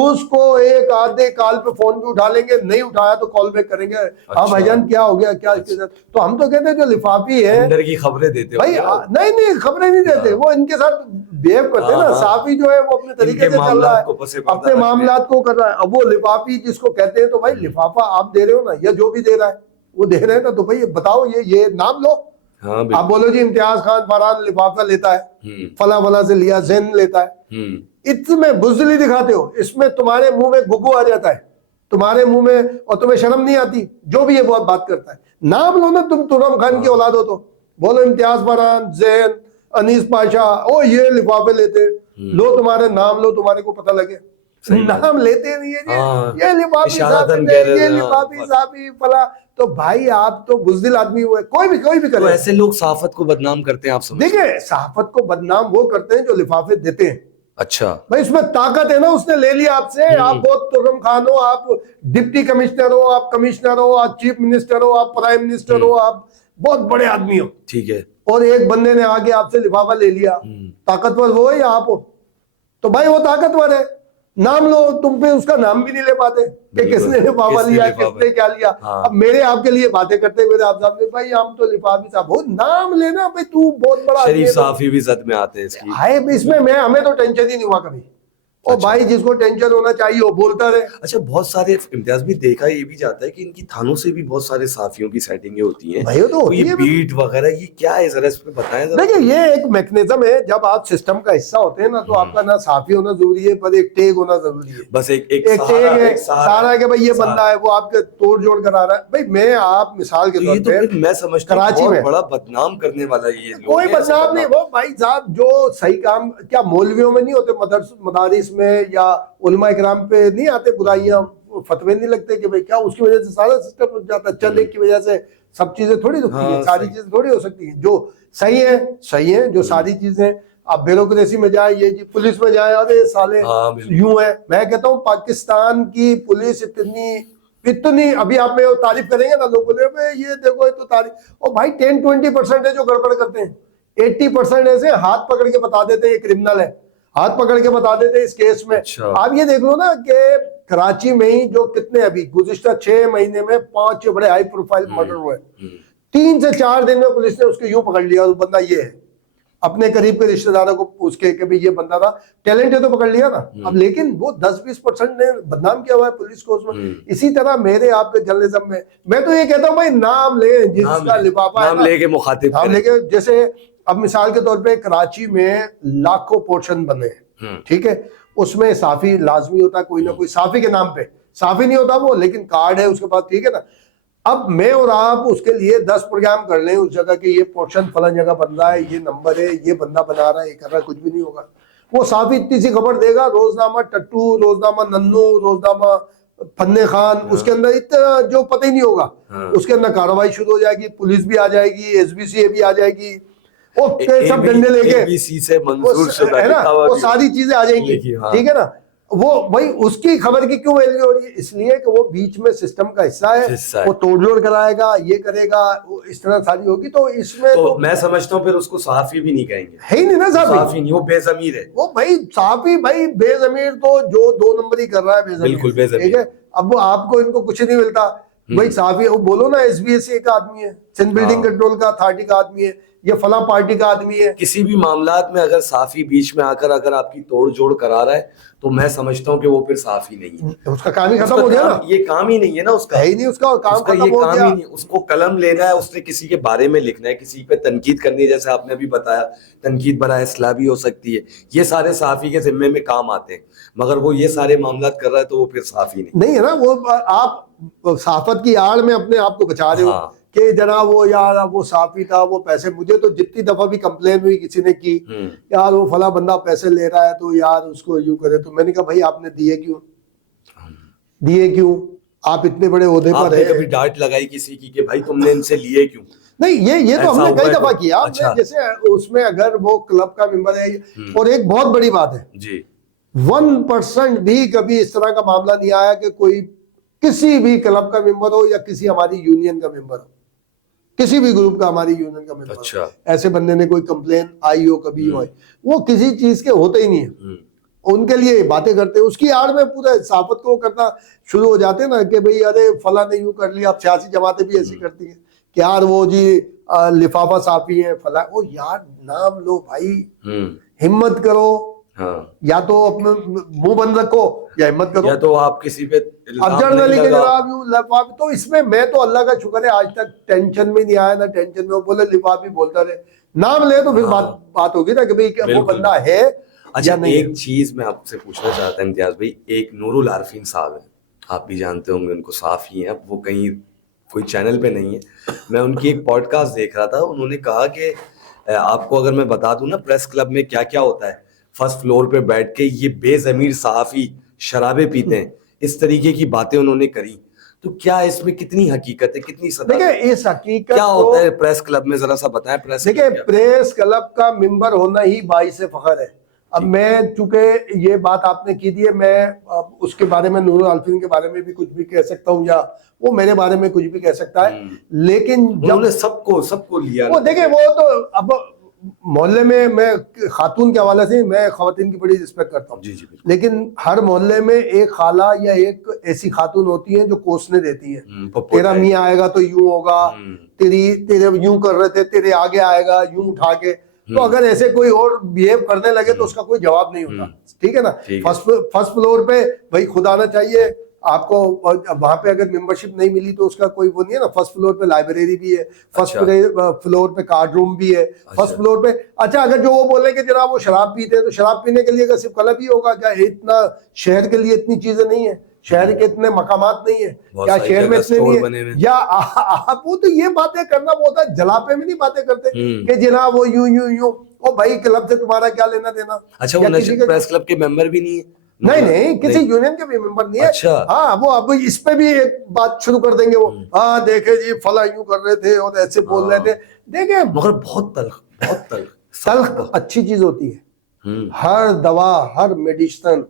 उसको एक आधे कॉल पे फोन भी उठा लेंगे, नहीं उठाया तो कॉल बैक करेंगे। हाँ भाईजान क्या हो गया, क्या? तो हम तो कहते हैं जो लिफाफी है अंदर की खबरें देते भाई। नहीं खबरें नहीं देते, वो इनके साथ बिहेव करते हैं ना। साफी जो है वो अपने तरीके से चल रहा है, अपने मामलात को कर रहा है। अब वो लिफाफी जिसको कहते हैं, तो भाई लिफाफा आप दे रहे हो ना, या जो भी दे रहा है वो दे रहे हैं ना, तो भाई बताओ ये नाम लो। हाँ, आप बोलो जी इम्तियाज खान फरहान लिफाफा लेता है, फला फला से लिया, जैन लेता है। इसमें बुज़दिली दिखाते हो, इसमें तुम्हारे मुंह में गुगु आ जाता है, तुम्हारे मुंह में, और तुम्हें शर्म नहीं आती जो भी ये बहुत बात करता है। नाम लो ना, तुम तुर्रम खान की औलाद हो तो बोलो इम्तियाज फरहान, जैन, अनीस पाशा, ओ ये लिफाफे लेते, लो तुम्हारे नाम लो, तुम्हारे को पता लगे। नाम लेते नहीं है ये लिफाफी ये लिफाफी साहबी फला। तो भाई आप तो बुज़दिल आदमी हुए, कोई भी करे। तो ऐसे लोग सहाफत को बदनाम करते हैं, आप समझ? देखिए सहाफत को बदनाम वो करते हैं जो लिफाफे देते हैं। अच्छा भाई उसमें ताकत है ना, उसने ले लिया आपसे। आप बहुत तुर्रम खान हो, आप डिप्टी कमिश्नर हो, आप कमिश्नर हो, आप चीफ मिनिस्टर हो, आप प्राइम मिनिस्टर हो, आप बहुत बड़े आदमी हो, ठीक है। और एक बंदे ने आगे आपसे लिफाफा ले लिया, ताकतवर वो है या आप हो? तो भाई वो ताकतवर है, नाम लो। तुम पे उसका नाम भी नहीं ले पाते कि किसने लिफाफा लिया, किसने क्या लिया। हाँ। अब मेरे आपके लिए बातें करते मेरे आप साहब, भाई हम तो लिफाफी साहब हो, नाम लेना भाई, तू बहुत बड़ा शरीफ साफी भी जद में आते हैं इसकी। हाय इसमें मैं हमें तो टेंशन ही नहीं हुआ कभी। और अच्छा। भाई जिसको टेंशन होना चाहिए वो बोलता रहे। अच्छा, बहुत सारे इम्तियाज भी देखा ये भी जाता है कि इनकी थानों से भी बहुत सारे साफियों की सेटिंगें होती हैं। भाई तो होती ये बीट वगैरह ये क्या है, जरा इस पे बताएं। देखिए ये एक मैकेनिज्म है, जब आप सिस्टम का हिस्सा होते हैं ना, तो आपका ना साफी होना जरूरी है, पर एक टैग होना जरूरी है। बस एक टैग है, सहारा है कि भाई ये बंदा है, वो आपके तोड़ जोड़ कर आ रहा है। भाई मैं आप मिसाल के तौर पे मैं समझता हूं कराची में बड़ा बदनाम करने वाला ये लोग। कोई बदनाम नहीं, वो भाई साहब जो सही काम, क्या मौलवियों में नहीं होते, मदारिस में या उलमा इकराम पे नहीं आते बुराइयां, फतवे नहीं लगते कि भाई क्या, उसकी वजह से सारा सिस्टम रुक जाता है। चंद एक की वजह से सब चीजें थोड़ी रुकती हैं, सारी चीजें थोड़ी हो सकती हैं। जो सही है, जो सारी चीजें आप ब्यूरोक्रेसी में जाए, ये जी पुलिस में जाए, अरे साले यूं है। मैं कहता हूँ पाकिस्तान की पुलिस इतनी अभी आप में तारीफ करेंगे ना लोग, बोले ये देखो ये तो तारीफ, और भाई 10-20% है जो गड़बड़ करते हैं, 80% ऐसे हाथ पकड़ के बता देते हैं ये क्रिमिनल है, हाथ पकड़ के बता देते हैं इस केस में। अच्छा। आप ये देख लो ना कि कराची में ही जो कितने अभी गुज़िश्ता 6 महीने में 5 बड़े हाई प्रोफाइल मर्डर हुए, 3 से 4 दिन में पुलिस ने उसको यूं पकड़ लिया, वो बंदा ये है, अपने करीब के रिश्तेदारों को पूछ के कि भाई ये बंदा था, टैलेंट है तो पकड़ लिया ना। अब लेकिन वो 10-20% ने बदनाम किया हुआ है पुलिस को उसमें। इसी तरह मेरे आपके जर्नलिज्म में मैं तो ये कहता हूँ भाई नाम ले, जिसका लिफाफा है नाम लेके मुखातिब, नाम लेके। जैसे अब मिसाल के तौर पे कराची में लाखों पोर्शन बने हैं, ठीक है, उसमें साफी लाजमी होता है, कोई ना कोई साफी के नाम पे, साफी नहीं होता वो, लेकिन कार्ड है उसके पास, ठीक है ना। अब मैं और आप उसके लिए 10 प्रोग्राम कर लें उस जगह के, ये पोर्शन फलन जगह बन रहा है, ये नंबर है, ये बंदा बना रहा है, ये कर रहा है, कुछ भी नहीं होगा। वो साफी इतनी सी खबर देगा, रोजनामा टट्टू, रोजनामा नन्नू, रोजनामा फन्ने खान, उसके अंदर इतना जो पता ही नहीं होगा, उसके अंदर कार्रवाई शुरू हो जाएगी, पुलिस भी आ जाएगी, एसबीसीए भी आ जाएगी, वो सब डंडे लेके एबीसी से मंजूर शुदा है ना, लिखा हुआ वो भी सारी चीजें आ जाएंगी, ठीक है ना। वो भाई उसकी खबर की क्यों वैल्यू हो रही है? इसलिए कि वो बीच में सिस्टम का हिस्सा है, वो तोड़जोड़ कराएगा, ये करेगा, वो इस तरह सारी होगी। तो इसमें तो मैं समझता हूँ फिर उसको सहाफी भी नहीं कहेंगे, है ही नहीं ना सहाफी नहीं, वो बेजमीर है। वो भाई सहाफी, भाई बेजमीर तो जो 2 नंबर ही कर रहा है, बेजमीर, बिल्कुल बेजमीर, ठीक है। अब वो आपको इनको कुछ नहीं मिलता भाई, सहाफी वो बोलो ना एसबीएससी का आदमी है, सिंध बिल्डिंग कंट्रोल का अथॉरिटी का आदमी है, ये फला पार्टी का आदमी है। किसी भी मामलात में अगर साफी बीच में आकर अगर आपकी तोड़ जोड़ करा रहा है तो मैं समझता हूँ कि वो फिर साफी नहीं है, उसका काम ही खत्म हो गया ना, ये काम ही नहीं है ना उसका, है ही नहीं उसका काम उसका खत्म ये हो काम गया। ही नहीं, उसको कलम लेना है, उसने किसी के बारे में लिखना है, किसी पे तनकीद करनी है, जैसे आपने अभी बताया तनकीद बरा इस्लाह भी हो सकती है, ये सारे सहाफी के जिम्मे में काम आते हैं, मगर वो ये सारे मामलात कर रहा है तो वो फिर सहाफी नहीं है ना। वो आप सहाफत की आड़ में अपने आप को बचा रहे हो कि जनाब वो यार वो सहाफी था, वो पैसे, मुझे तो जितनी दफा भी कंप्लेन हुई किसी ने की, यार वो फला बंदा पैसे ले रहा है तो यार उसको यूं करे, तो मैंने कहा भाई आपने दिए क्यों, दिए क्यों? आप इतने बड़े ओहदे पर है, कभी डांट लगाई किसी की कि भाई तुमने इनसे लिए क्यों? नहीं, ये तो हमने कई दफा किया। अच्छा। जैसे उसमें अगर वो क्लब का मेंबर है, और एक बहुत बड़ी बात है जी, 1% भी कभी इस तरह का मामला नहीं आया कि कोई किसी भी क्लब का मेंबर हो या किसी हमारी यूनियन का मेंबर हो, किसी भी ग्रुप का हमारी यूनियन का मेंबर, अच्छा, ऐसे बंदे ने कोई कंप्लेन आई हो कभी हो, वो किसी चीज के होते ही नहीं है, उनके लिए बातें करते हैं, उसकी आड़ में पूरा सहाफत को करना शुरू हो जाते हैं ना कि भाई अरे फला ने यूं कर लिया। अब सियासी जमातें भी ऐसी करती हैं कि यार वो जी लिफाफा साफी है फला, वो यार नाम लो भाई, हिम्मत करो, या तो अपने मुंह बंद रखो या हिम्मत करो, या तो आप किसी पे अफजल अली के जनाब यूं लिफाफी। तो इसमें मैं तो अल्लाह का शुक्र है आज तक टेंशन में नहीं आया ना, टेंशन में। वो बोले लिफाफी बोलता रहे, नाम ले तो फिर बात होगी ना कि भाई वो बंदा है। अच्छा, एक चीज मैं आपसे पूछना चाहता हूं इम्तियाज भाई, एक नूरुल आरफीन साहब है, आप भी जानते होंगे उनको, साफी हैं, वो कहीं कोई चैनल पे नहीं है, मैं उनकी एक पॉडकास्ट देख रहा था, उन्होंने कहा कि आपको अगर मैं बता दूं ना प्रेस क्लब में क्या क्या होता है, फर्स्ट फ्लोर पे बैठ के ये बेजमीर सहाफी शराबे पीते हैं, इस तरीके की बातें उन्होंने करी, तो क्या इसमें कितनी हकीकत है, कितनी सदा? देखिए इस हकीकत क्या होता है प्रेस क्लब में, जरा सा बताएं। प्रेस, देखिए प्रेस क्लब का मेंबर होना ही बाइस फखर है। अब मैं चूंकि ये बात आपने की दी है, मैं उसके बारे में, नूरुल आरफीन के बारे में भी कुछ भी कह सकता हूँ, या वो मेरे बारे में कुछ भी कह सकता है, लेकिन जब सबको लिया, वो देखे, वो तो अब मोहल्ले में, मैं खातून के हवाले से, मैं खवातीन की बड़ी रिस्पेक्ट करता हूँ, लेकिन हर मोहल्ले में एक खाला या एक ऐसी खातून होती है जो कोसने देती है, तेरा मियाँ आएगा तो यूं होगा, तेरे यूं कर रहे थे, तेरे आगे आएगा यूं उठा के। तो अगर ऐसे कोई और बिहेव करने लगे तो उसका कोई जवाब नहीं होता, ठीक है ना। फर्स्ट फ्लोर पे भाई खुदा ना चाहिए आपको, वहां पे अगर मेंबरशिप नहीं मिली तो उसका कोई वो नहीं है ना। फर्स्ट फ्लोर पे लाइब्रेरी भी है, फर्स्ट फ्लोर पे कार्ड रूम भी है, फर्स्ट फ्लोर पे। अच्छा, अगर जो वो बोले कि जनाब वो शराब पीते हैं, तो शराब पीने के लिए अगर सिर्फ क्लब ही होगा क्या? इतना शहर के लिए इतनी चीजें नहीं है, शहर के इतने मकामात नहीं है क्या? शहर में इतने नहीं है? या आप वो तो ये बातें करना, वो होता है जलापे में नहीं बातें करते कि जनाब वो यूं यूं यूं, ओ भाई क्लब से तुम्हारा क्या लेना देना। अच्छा, वो प्रेस क्लब के मेंबर भी नहीं है? नहीं, किसी यूनियन के भी मेंबर नहीं है। अच्छा। हाँ, वो अब इस पे भी एक बात शुरू कर देंगे वो, हाँ देखे जी फला यूं कर रहे थे और ऐसे बोल रहे थे, देखे। मगर बहुत तल्ख अच्छी चीज होती है। हर दवा, हर मेडिसिन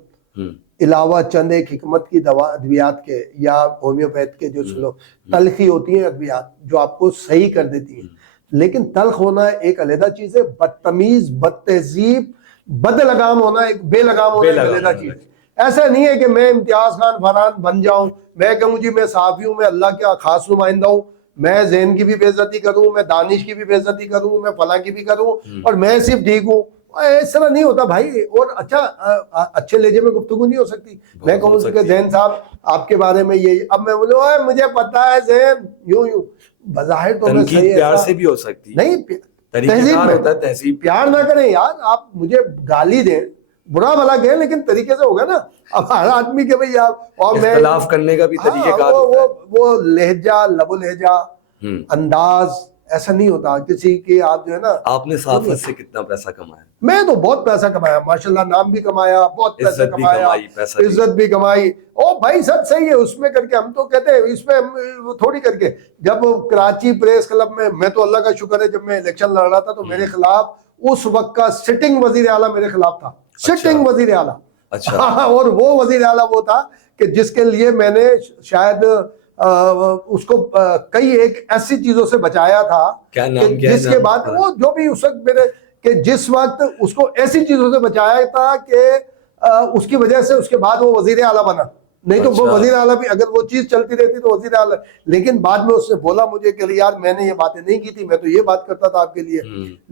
इलावा चंद एक हिकमत की दवा अद्वियात के या होम्योपैथ के जो सुनो तल्खी होती है अद्वियात, जो आपको सही कर देती है, लेकिन तल्ख होना एक अलग चीज है, बदतमीज, बदतहजीब, बदलगाम होना एक, बेलगाम होना एक अलग चीज। ऐसा नहीं है कि मैं इम्तियाज खान फरहान बन जाऊं, मैं कहूं जी मैं साफी हूं, मैं अल्लाह का खास नुमाइंदा हूं, मैं जैन की भी बेइज्जती करूं, मैं दानिश की भी बेइज्जती करूं, मैं फला की भी करूं, और मैं सिर्फ ठीक हूं। इस तरह नहीं होता भाई। और अच्छा, अच्छे लहजे में गुफ्तगू नहीं हो सकती। मैं कहूँ कि जैन साहब आपके बारे में ये, अब मैं बोलूँ मुझे पता है जैन यूं यूं, बज़ाहिर तो मैं सही, प्यार से भी हो सकती नहीं, तहजीब में तहजीब, प्यार ना करें यार, आप मुझे गाली दें, बुरा भला कहें, लेकिन तरीके से होगा ना। अब हर आदमी के भाई आप, और मैं इख्तिलाफ करने का भी तरीके वो लहजा, लबो लहजा, अंदाज, ऐसा नहीं होता किसी की, आप जो है ना। आपने सहाफत से कितना पैसा कमाया? मैं तो बहुत पैसा कमाया माशाल्लाह, नाम भी कमाया, बहुत पैसा इज्जत भी कमाया, कमाई, पैसा भी। इज्जत भी कमाई। ओ भाई सब सही है उसमें करके, हम तो कहते हैं इसमें वो थोड़ी करके। जब कराची प्रेस क्लब में, मैं तो अल्लाह का शुक्र है जब मैं इलेक्शन लड़ रहा था तो मेरे खिलाफ उस वक्त का सिटिंग वजीर आला मेरे खिलाफ था, सिटिंग वजीर आला। अच्छा। और वो वजीर आला वो था कि जिसके लिए मैंने शायद उसको कई एक ऐसी चीजों से बचाया था। क्या नाम, कि क्या जिसके नाम? बाद वो जो भी उस वक्त मेरे, कि जिस वक्त उसको ऐसी चीजों से बचाया था कि उसकी वजह से उसके बाद वो वजीर आला बना। नहीं तो वो अच्छा। वजीर आला भी, अगर वो चीज चलती रहती तो वजीर आला। लेकिन बाद में उसने बोला मुझे कि यार मैंने ये बातें नहीं की थी, मैं तो ये बात करता था आपके लिए,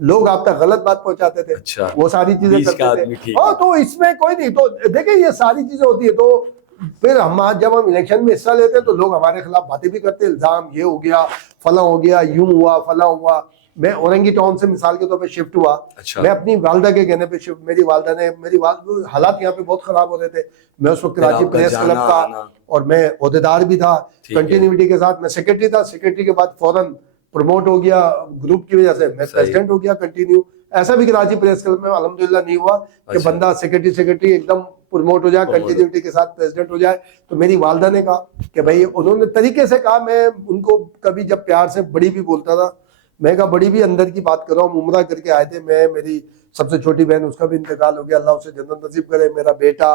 लोग आप तक गलत बात पहुंचाते थे। अच्छा। वो सारी चीजें बीच का करते आदमी थे। ठीक हाँ है। तो इसमें कोई नहीं, तो देखिए ये सारी चीजें होती है। तो फिर हम जब हम इलेक्शन में हिस्सा लेते हैं तो लोग हमारे खिलाफ बातें भी करते हैं, इल्जाम ये हो गया, फला हो गया, यूं हुआ, फला हुआ। मैं औरंगी टाउन से मिसाल के तौर पे शिफ्ट हुआ। अच्छा। मैं अपनी वालदा के कहने पे शिफ्ट, मेरी वालदा ने, हालात यहाँ पे बहुत खराब हो रहे थे। मैं उस वक्त कराची आपका प्रेस क्लब जाना का आना। और मैं ओहदेदार भी था, ठीक है। कंटिन्यूटी के साथ। मैं सेक्रेटरी था, सेक्रेटरी के बाद फौरन प्रमोट हो गया ग्रुप की वजह से, मैं सही। प्रेसिडेंट हो गया कंटिन्यू। ऐसा भी कराची प्रेस क्लब में अल्हम्दुलिल्लाह नहीं हुआ कि अच्छा। बंदा सेक्रेटरी एकदम प्रमोट हो जाए, कंटिन्यूटी के साथ प्रेसिडेंट हो जाए। तो मेरी वालदा ने कहा कि भाई, उन्होंने तरीके से कहा, मैं उनको कभी जब प्यार से बड़ी भी बोलता था, मैं कहा बड़ी भी अंदर की बात कर रहा हूँ, उम्रा करके आए थे। मैं, मेरी सबसे छोटी बहन, उसका भी इंतकाल हो गया, अल्लाह उसे जन्नत नसीब करे। मेरा बेटा,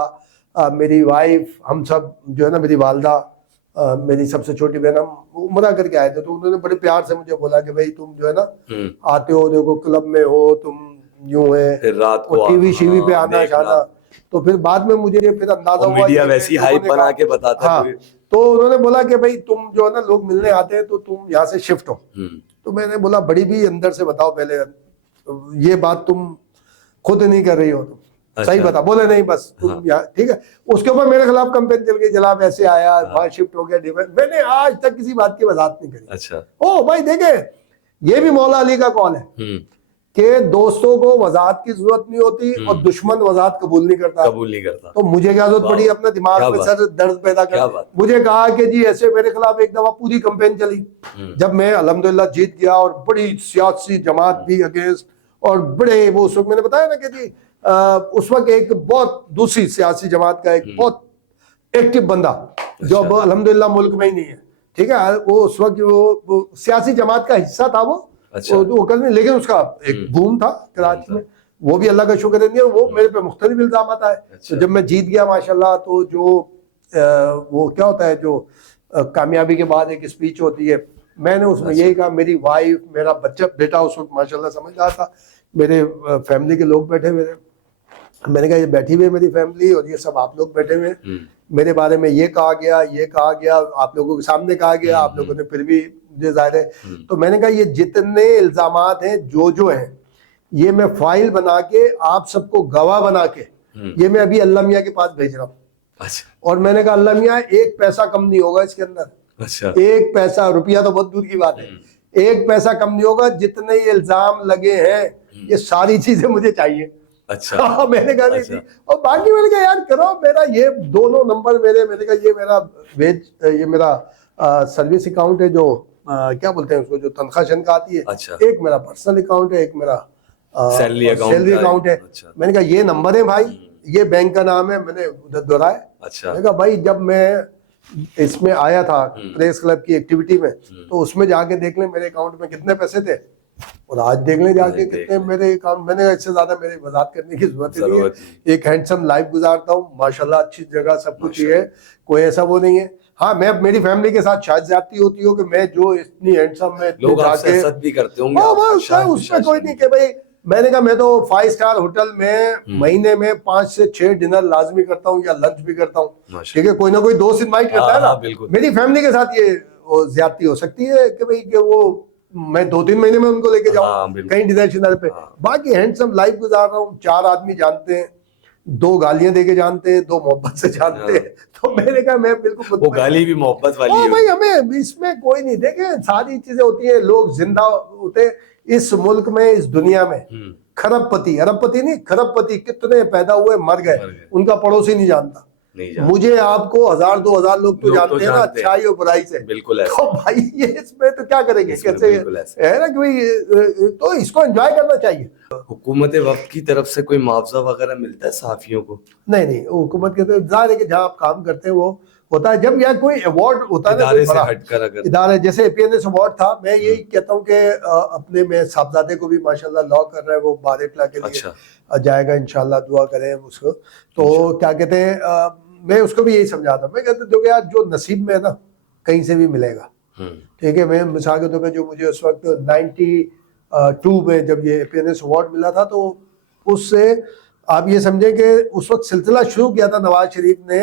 मेरी वाइफ, हम सब जो है ना, मेरी वालदा, मेरी सबसे छोटी बहन, हम उम्रा करके आए थे। तो उन्होंने बड़े प्यार से मुझे बोला कि भाई तुम जो है ना आते हो, देखो क्लब में हो तुम, यूं है, फिर रात को टीवी शीवी पे हाँ, आना देखना। जाना। तो फिर बाद में मुझे फिर अंदाजा और हुआ, मीडिया ये वैसी लोगों हाइप ने बना कहा- के बताता है हाँ, पूरी। तो उन्होंने बोला कि भाई तुम जो है ना, लोग मिलने आते हैं तो तुम यहाँ से शिफ्ट हो। तो मैंने बोला बड़ी भी अंदर से बताओ पहले, ये बात तुम खुद नहीं कर रही हो तुम, सही अच्छा। बता। बोले नहीं बस तुम हाँ। यहाँ, ठीक है। उसके ऊपर मेरे खिलाफ कंपेन चल गई, जनाब ऐसे आया, वहां शिफ्ट हो गया, डिफेंस। मैंने आज तक किसी बात की वजाहत नहीं करी। अच्छा। ओ भाई देखे, ये भी मौला अली का कौल है कि दोस्तों को वजाहत की जरूरत नहीं होती और दुश्मन वजाहत कबूल नहीं करता। कबूल नहीं करता। तो मुझे क्या जरूरत पड़ी अपने दिमाग क्या में बात। सर दर्द पैदा क्या कर। बात। मुझे कहा कि जी ऐसे मेरे खिलाफ एक दफा पूरी कंपेन चली, जब मैं अल्हम्दुलिल्लाह जीत गया और बड़ी सियासी जमात भी अगेंस्ट, और बड़े वो उस वक्त मैंने बताया ना कि जी उस वक्त एक बहुत दूसरी सियासी जमात का एक बहुत एक्टिव बंदा, जो अब अल्हम्दुलिल्लाह मुल्क में ही नहीं है, ठीक है। वो उस वक्त वो सियासी जमात का हिस्सा था वो। अच्छा। वो करने, लेकिन उसका एक बूम था कराची में, वो भी अल्लाह का शुक्र है नहीं है। वो मेरे पे मुख्तलिफ इल्जाम आए। अच्छा। तो जब मैं जीत गया माशाल्लाह, तो जो वो क्या होता है, जो कामयाबी के बाद एक स्पीच होती है, मैंने उसमें यही कहा, मेरी वाइफ, मेरा बच्चा, बेटा उस वक्त माशाल्लाह समझदार था, मेरे फैमिली के लोग बैठे हुए थे। मैंने कहा ये बैठी हुई है मेरी फैमिली और ये सब आप लोग बैठे हुए हैं, मेरे बारे में ये कहा गया, ये कहा गया, आप लोगों के सामने कहा गया, आप लोगों ने फिर भी मुझे जाहिर है। तो मैंने कहा ये जितने इल्जामात हैं जो हैं, ये मैं फाइल बना के आप सबको गवाह बना के ये मैं अभी अल्लाह मियां के पास भेज रहा हूँ। अच्छा। और मैंने कहा अल्लाह मियां एक पैसा कम नहीं होगा इसके अंदर। अच्छा। एक पैसा, रुपया तो बहुत दूर की बात है, एक पैसा कम नहीं होगा। जितने ये इल्जाम लगे हैं ये सारी चीजें मुझे चाहिए। अच्छा। हाँ, मैंने कहा नहीं अच्छा। थी। और बाकी मैंने कहा यार करो, मेरा ये दोनों नंबर मैंने कहा ये मेरा ये मेरा सर्विस अकाउंट है, जो क्या बोलते हैं उसको, जो तनख्वाह शनख्वाह आती है। अच्छा। एक मेरा पर्सनल अकाउंट है, एक मेरा सैलरी अकाउंट है। अच्छा। मैंने कहा ये नंबर है भाई, ये बैंक का नाम है, मैंने उधर दोहराया। अच्छा। मैंने कहा भाई जब मैं इसमें आया था प्रेस क्लब की एक्टिविटी में, तो उसमें जाके देख ले मेरे अकाउंट में कितने पैसे थे, और आज देख ले जाके कितने मेरे अकाउंट। मैंने इससे ज्यादा मेरी वजाहत करने की जरूरत नहीं है। एक हैंडसम लाइफ गुजारता हूँ माशाल्लाह, अच्छी जगह सब कुछ ही है, कोई ऐसा वो नहीं है। हाँ, मैं मेरी फैमिली के साथ शायद ज्यादती होती हो कि मैं जो इतनी हैंडसम में लोग आपसे हसद भी करते होंगे। उसमें कोई नहीं कि भाई, मैंने कहा मैं तो 5 स्टार होटल में महीने में 5 से 6 डिनर लाजमी करता हूँ या लंच भी करता हूँ, ठीक है। कोई ना कोई दोस्त इनवाइट करता है ना। मेरी फैमिली के साथ ये ज्यादती हो सकती है कि भाई कि वो मैं 2-3 महीने में उनको लेके जाऊँ कहीं डिनर शिनर पे। बाकी हैंडसम लाइफ गुजार रहा हूँ, 4 आदमी जानते हैं, 2 गालियां देके जानते हैं, 2 मोहब्बत से जानते हैं। तो मैंने कहा मैं बिल्कुल, वो गाली भी मोहब्बत वाली है भाई, हमें इसमें कोई नहीं। देखे सारी चीजें होती है, लोग जिंदा होते इस मुल्क में, इस दुनिया में। खरबपति, अरबपति नहीं, खरबपति कितने पैदा हुए, मर गए, उनका पड़ोसी नहीं जानता। नहीं जानते। मुझे आपको 1000-2000 लोग तो लोग तो जानते हैं ना, जानते हैं। अच्छाई और बुराई से। बिल्कुल ऐसे। तो भाई ये इसमें तो क्या करेंगे, इसमें कैसे बिल्कुल ऐसे। है ना कि भाई तो इसको एंजॉय करना चाहिए। हुकूमत वक्त की तरफ से कोई मुआवजा वगैरह मिलता है सहाफियों को? नहीं, हुकूमत के तो जाहिर है कि जहाँ आप काम करते हैं वो होता है। जब यहाँ कोई अवार्ड होता है ना, कोई इदारे से बड़ा हटकर अगर इदारे, जैसे एपीएनएस अवार्ड था, मैं यही कहता हूँ कि अपने में साहबजादे को भी माशाल्लाह लॉ कर रहा है, वो बार इतला के लिए अच्छा जाएगा इंशाल्लाह, दुआ करें उसको। तो क्या कहते हैं, मैं उसको भी यही समझाता हूँ, मैं कहता हूँ यार जो नसीब में है ना कहीं से भी मिलेगा। ठीक है, मैं मिसाल के तौर पर जो मुझे उस वक्त 92 में जब ये एपीएनएस अवार्ड मिला था, तो उससे आप ये समझे कि उस वक्त सिलसिला शुरू किया था नवाज शरीफ ने।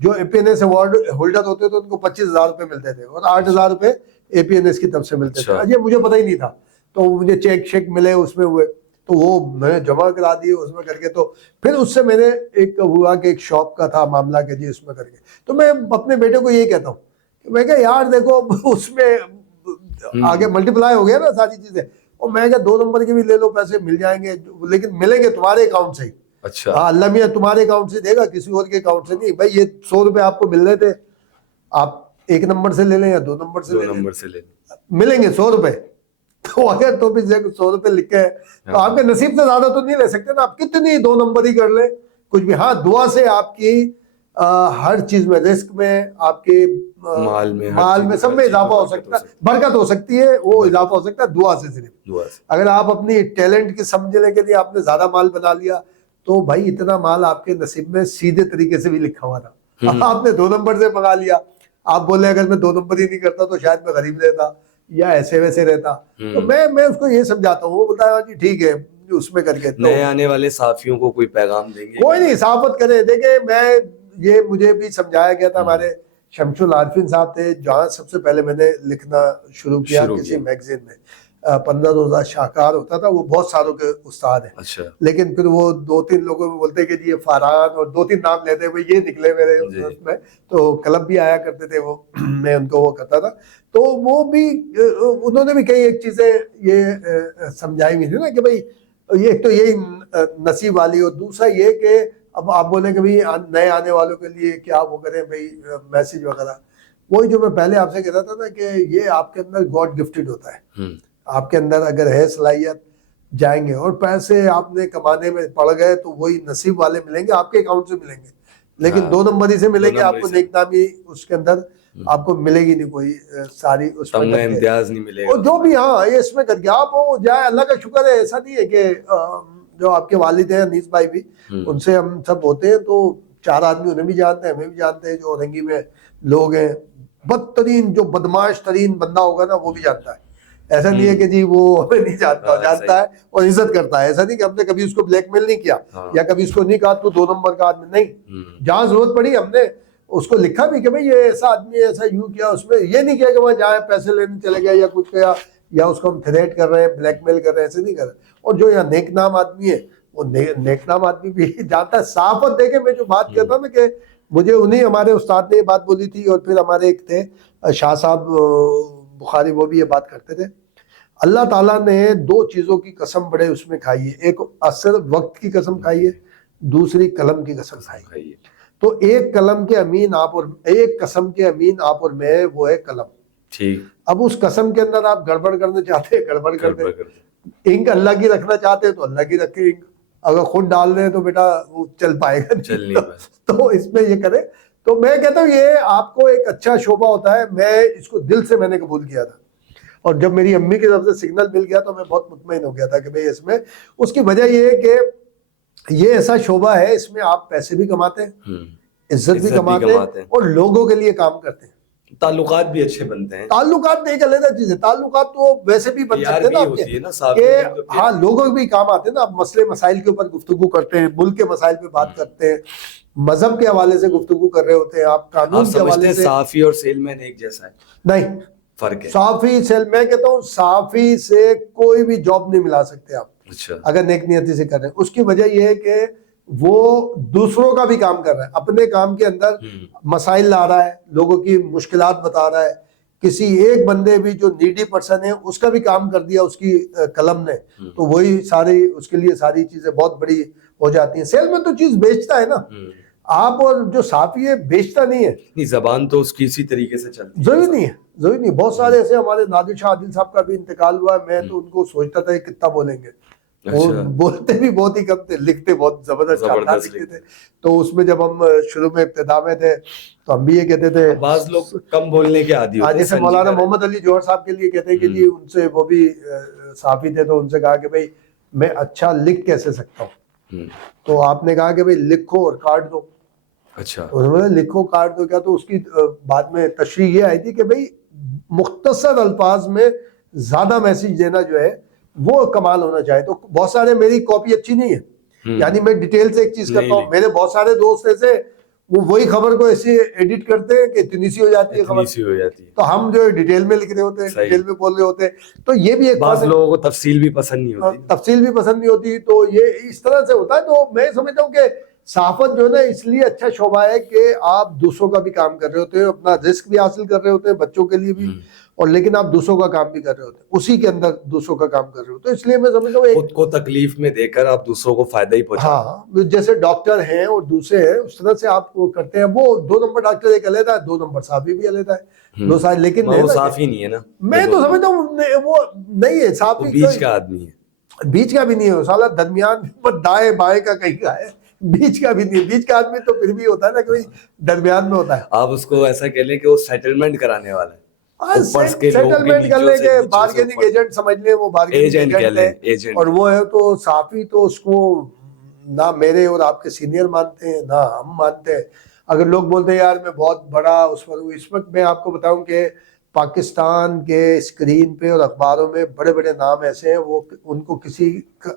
जो एपीएनएस अवार्ड होल्डर होते थे उनको 25,000 रुपए मिलते थे और 8,000 रुपए एपीएनएस की तरफ से मिलते थे। ये मुझे पता ही नहीं था, तो मुझे चेक शेक मिले उसमें हुए, तो वो मैंने जमा करा दिए उसमें करके। तो फिर उससे मैंने एक हुआ कि एक शॉप का था मामला के जी उसमें करके, तो मैं अपने बेटे को यही कहता हूँ, मैं क्या यार देखो उसमें आगे मल्टीप्लाई हो गया ना सारी चीजें, और मैं क्या 2 नंबर के भी ले लो, पैसे मिल जाएंगे, लेकिन मिलेंगे तुम्हारे अकाउंट से ही। अच्छा। हाँ, अल्लाह मियां तुम्हारे अकाउंट से देगा, किसी और के अकाउंट से नहीं। भाई ये 100 रुपए आपको मिल रहे थे, आप 1 नंबर से ले लें या 2 नंबर से ले लें, मिलेंगे 100 रुपए। तो अगर तो भी 100 रुपए लिखे है तो आपके नसीब से ज्यादा तो नहीं ले सकते ना, आप कितनी 2 नंबर ही कर ले कुछ भी। हाँ, दुआ से आपकी हर चीज में, रिस्क में, आपके माल में सब में इजाफा हो सकता है, बरकत हो सकती है, वो इजाफा हो सकता है दुआ से। सिर्फ अगर आप अपनी टैलेंट की समझने के लिए आपने ज्यादा माल बना लिया, तो भाई इतना माल आपके नसीब में सीधे तरीके से भी लिखा हुआ था, आपने 2 नंबर से मंगा लिया। आप बोले अगर मैं 2 नंबर ही नहीं करता तो शायद मैं गरीब रहता या ऐसे वैसे रहता। तो मैं उसको ये समझाता हूँ, वो बताया जी ठीक है उसमें करके। तो नए आने वाले साफियों को कोई पैगाम देंगे? कोई नहीं, साफत करे। देखे, ये मुझे भी समझाया गया था, हमारे शमशुल आरफिन साहब थे, जहाँ सबसे पहले मैंने लिखना शुरू किया किसी मैगजीन में। 15 शाहकार होता था, वो बहुत सालों के उस्ताद हैं। अच्छा। लेकिन फिर वो 2-3 लोगों में बोलते कि जी ये फारहान, और 2-3 नाम लेते भाई ये निकले मेरे उसमें। तो क्लब भी आया करते थे वो, मैं उनको वो करता था। तो वो भी उन्होंने भी कई एक चीजें ये समझाई हुई थी ना कि भाई ये एक तो यही नसीब वाली, और दूसरा ये कि अब आप बोले कि भाई नए आने वालों के लिए क्या वो करें भाई मैसेज वगैरह। वही जो मैं पहले आपसे कह रहा था ना कि ये आपके अंदर गॉड गिफ्टेड होता है। आपके अंदर अगर है सलाहियत, जाएंगे, और पैसे आपने कमाने में पड़ गए तो वही नसीब वाले मिलेंगे, आपके अकाउंट से मिलेंगे, लेकिन 2 नंबरी से मिलेंगे। आपको नेकनामी उसके अंदर आपको मिलेगी नहीं कोई सारी, उसमें इम्तियाज नहीं मिलेगा, और जो भी। हाँ, ये इसमें करके आप वो जाए, अल्लाह का शुक्र है। ऐसा नहीं है कि जो आपके वालिद हैं अनीस भाई भी, उनसे हम सब होते हैं, तो 4 आदमी उन्हें भी जानते हैं, हमें भी जानते हैं। जो औरंगी में लोग हैं, बदतरीन जो बदमाश तरीन बंदा होगा ना वो भी जानता है। ऐसा नहीं है कि जी वो हमें नहीं जानता, जानता है और इज्जत करता है। ऐसा नहीं कि हमने कभी उसको ब्लैकमेल नहीं किया, या कभी उसको नहीं कहा तू 2 नंबर का आदमी, नहीं। जहां जरूरत पड़ी हमने उसको लिखा भी कि भाई ये ऐसा आदमी है, ऐसा यूं किया। उसमें ये नहीं किया कि वह जाए पैसे लेने चले गया या कुछ किया, या उसको हम थ्रेट कर रहे हैं, ब्लैकमेल कर रहे हैं, ऐसे नहीं कर रहे। और जो यहाँ नेकनाम आदमी है, वो नेकनाम आदमी भी जानता है। साफत देके मैं जो बात कहता हूँ ना, कि मुझे उन्हीं हमारे उस्ताद ने ये बात बोली थी, और फिर हमारे एक थे शाह साहब बुखारी, वो भी ये बात करते थे। अल्लाह ताला ने 2 चीजों की कसम बड़े उसमें खाई है, एक असर वक्त की कसम खाई है, दूसरी कलम की कसम खाई है। तो एक कलम के अमीन आप, और एक कसम के अमीन आप और मैं, वो है कलम। ठीक। अब उस कसम के अंदर आप गड़बड़ करना चाहते हैं, गड़बड़ कर दे। इंक अल्लाह की रखना चाहते हैं तो अल्लाह की रखे इंक, अगर खुद डाल रहे हैं तो बेटा वो चल पाएगा, चल नहीं पाएगा। तो इसमें ये करें। तो मैं कहता हूँ ये आपको एक अच्छा शोभा होता है। मैं इसको दिल से मैंने कबूल किया था, और जब मेरी अम्मी की तरफ से सिग्नल मिल गया तो मैं बहुत मुतमईन हो गया था कि भाई इसमें, उसकी वजह ये है कि ये ऐसा शोभा है, इसमें आप पैसे भी कमाते हैं, इज्जत भी कमाते हैं, और लोगों के लिए काम करते हैं। ताल्लुकात भी अच्छे बनते हैं। ताल्लुकात एक अलग चीज है, ताल्लुकात तो वैसे भी बन सकते हैं ना आपके, हाँ, लोगों भी काम आते हैं ना। आप मसले मसाइल के ऊपर गुफ्तगू करते हैं, मुल्क के मसाइल पे बात करते हैं, मजहब के हवाले से गुफ्तगू कर रहे होते हैं, आप कानून के हवाले से। साफी और सेलमैन एक जैसा है? नहीं, फर्क है। साफी सेल, मैं कहता हूँ साफी से कोई भी जॉब नहीं मिला सकते आप। अच्छा। अगर नेक नियति से कर रहे हैं। उसकी वजह यह है कि वो दूसरों का भी काम कर रहा है, अपने काम के अंदर मसाइल ला रहा है, लोगों की मुश्किलात बता रहा है। किसी एक बंदे भी जो नीडी पर्सन है उसका भी काम कर दिया उसकी कलम ने, तो वही सारी उसके लिए सारी चीजें बहुत बड़ी हो जाती हैं। सेल में तो चीज बेचता है ना, आप, और जो साफी है बेचता नहीं है, नहीं, जबान तो उसकी इसी तरीके से चलती है। जरूरी नहीं है, जरूरी नहीं। बहुत सारे ऐसे, हमारे नादिर शाह आदिल साहब का भी इंतकाल हुआ है, मैं तो उनको सोचता था ये कितना बोलेंगे, वो अच्छा। बोलते भी बहुत ही कम थे, लिखते बहुत जबरदस्त शानदार जबरदस्त लिखते थे। तो उसमें जब हम शुरू में इब्तिदा में थे तो हम भी ये कहते थे, बाज लोग कम बोलने के आदी होते हैं, जैसे मौलाना संजीदा मोहम्मद अली जौहर साहब के लिए कहते हैं कि जी, उनसे वो भी साफी थे, तो उनसे कहा कि भाई मैं अच्छा लिख कैसे सकता हूँ, हम्म, तो आपने कहा कि भाई लिखो और काट दो। अच्छा। तो उन्होंने लिखो काट दो क्या, तो उसकी बाद में तशरीह ये आई थी कि भाई मुख्तसर अल्फाज में ज्यादा मैसेज देना जो है वो कमाल होना चाहिए। तो बहुत सारे, मेरी कॉपी अच्छी नहीं है, यानी मैं डिटेल से एक चीज नहीं, करता हूँ, नहीं। मेरे बहुत सारे दोस्त ऐसे वो वही खबर को ऐसे एडिट करते हैं कि इतनी सी हो जाती है इतनी खबर, सी हो जाती है। तो हम जो है डिटेल में लिख रहे होते हैं, सही। डिटेल में बोल रहे होते हैं। तो ये भी एक बाज फन है, लोगों को तफसील भी पसंद नहीं होती। तफसील भी पसंद नहीं होती, तो ये इस तरह से होता है। तो मैं समझता हूँ कि सहाफत जो है ना इसलिए अच्छा शोबा है कि आप दूसरों का भी काम कर रहे होते हैं, अपना रिस्क भी हासिल कर रहे होते हैं बच्चों के लिए भी, और लेकिन आप दूसरों का काम भी कर रहे होते हैं, उसी के अंदर दूसरों का काम कर रहे हो। तो इसलिए मैं समझता हूँ खुद को तकलीफ में देकर आप दूसरों को फायदा ही पहुंचा। हाँ, जैसे डॉक्टर हैं और दूसरे हैं, उस तरह से आप वो करते हैं। वो 2 नंबर डॉक्टर एक अलग है, 2 नंबर साफी भी अलग है, दो साल, लेकिन वो साफी नहीं है ना, मैं तो समझता हूँ वो नहीं है साफी, बीच का आदमी है। बीच का भी नहीं है साला, दरमियान दाएं बाएं का कहीं का है, बीच का भी नहीं है। बीच का आदमी तो फिर भी होता है ना कि भाई दरमियान में होता है। आप उसको ऐसा कह लें कि वो सेटलमेंट कराने वाला है, ऊपर के लोगों के सेटलमेंट कर ले, नीचों से बार्गेनिंग एजेंट समझ ले, वो बार्गेनिंग एजेंट कह एजेंट लें, है, एजेंट। और वो है तो साफी तो उसको ना मेरे और आपके सीनियर मानते हैं ना हम मानते हैं। अगर लोग बोलते हैं यार मैं बहुत बड़ा उस पर हूँ, इस वक्त मैं आपको बताऊं कि पाकिस्तान के स्क्रीन पे और अखबारों में बड़े बड़े नाम ऐसे हैं, वो उनको किसी,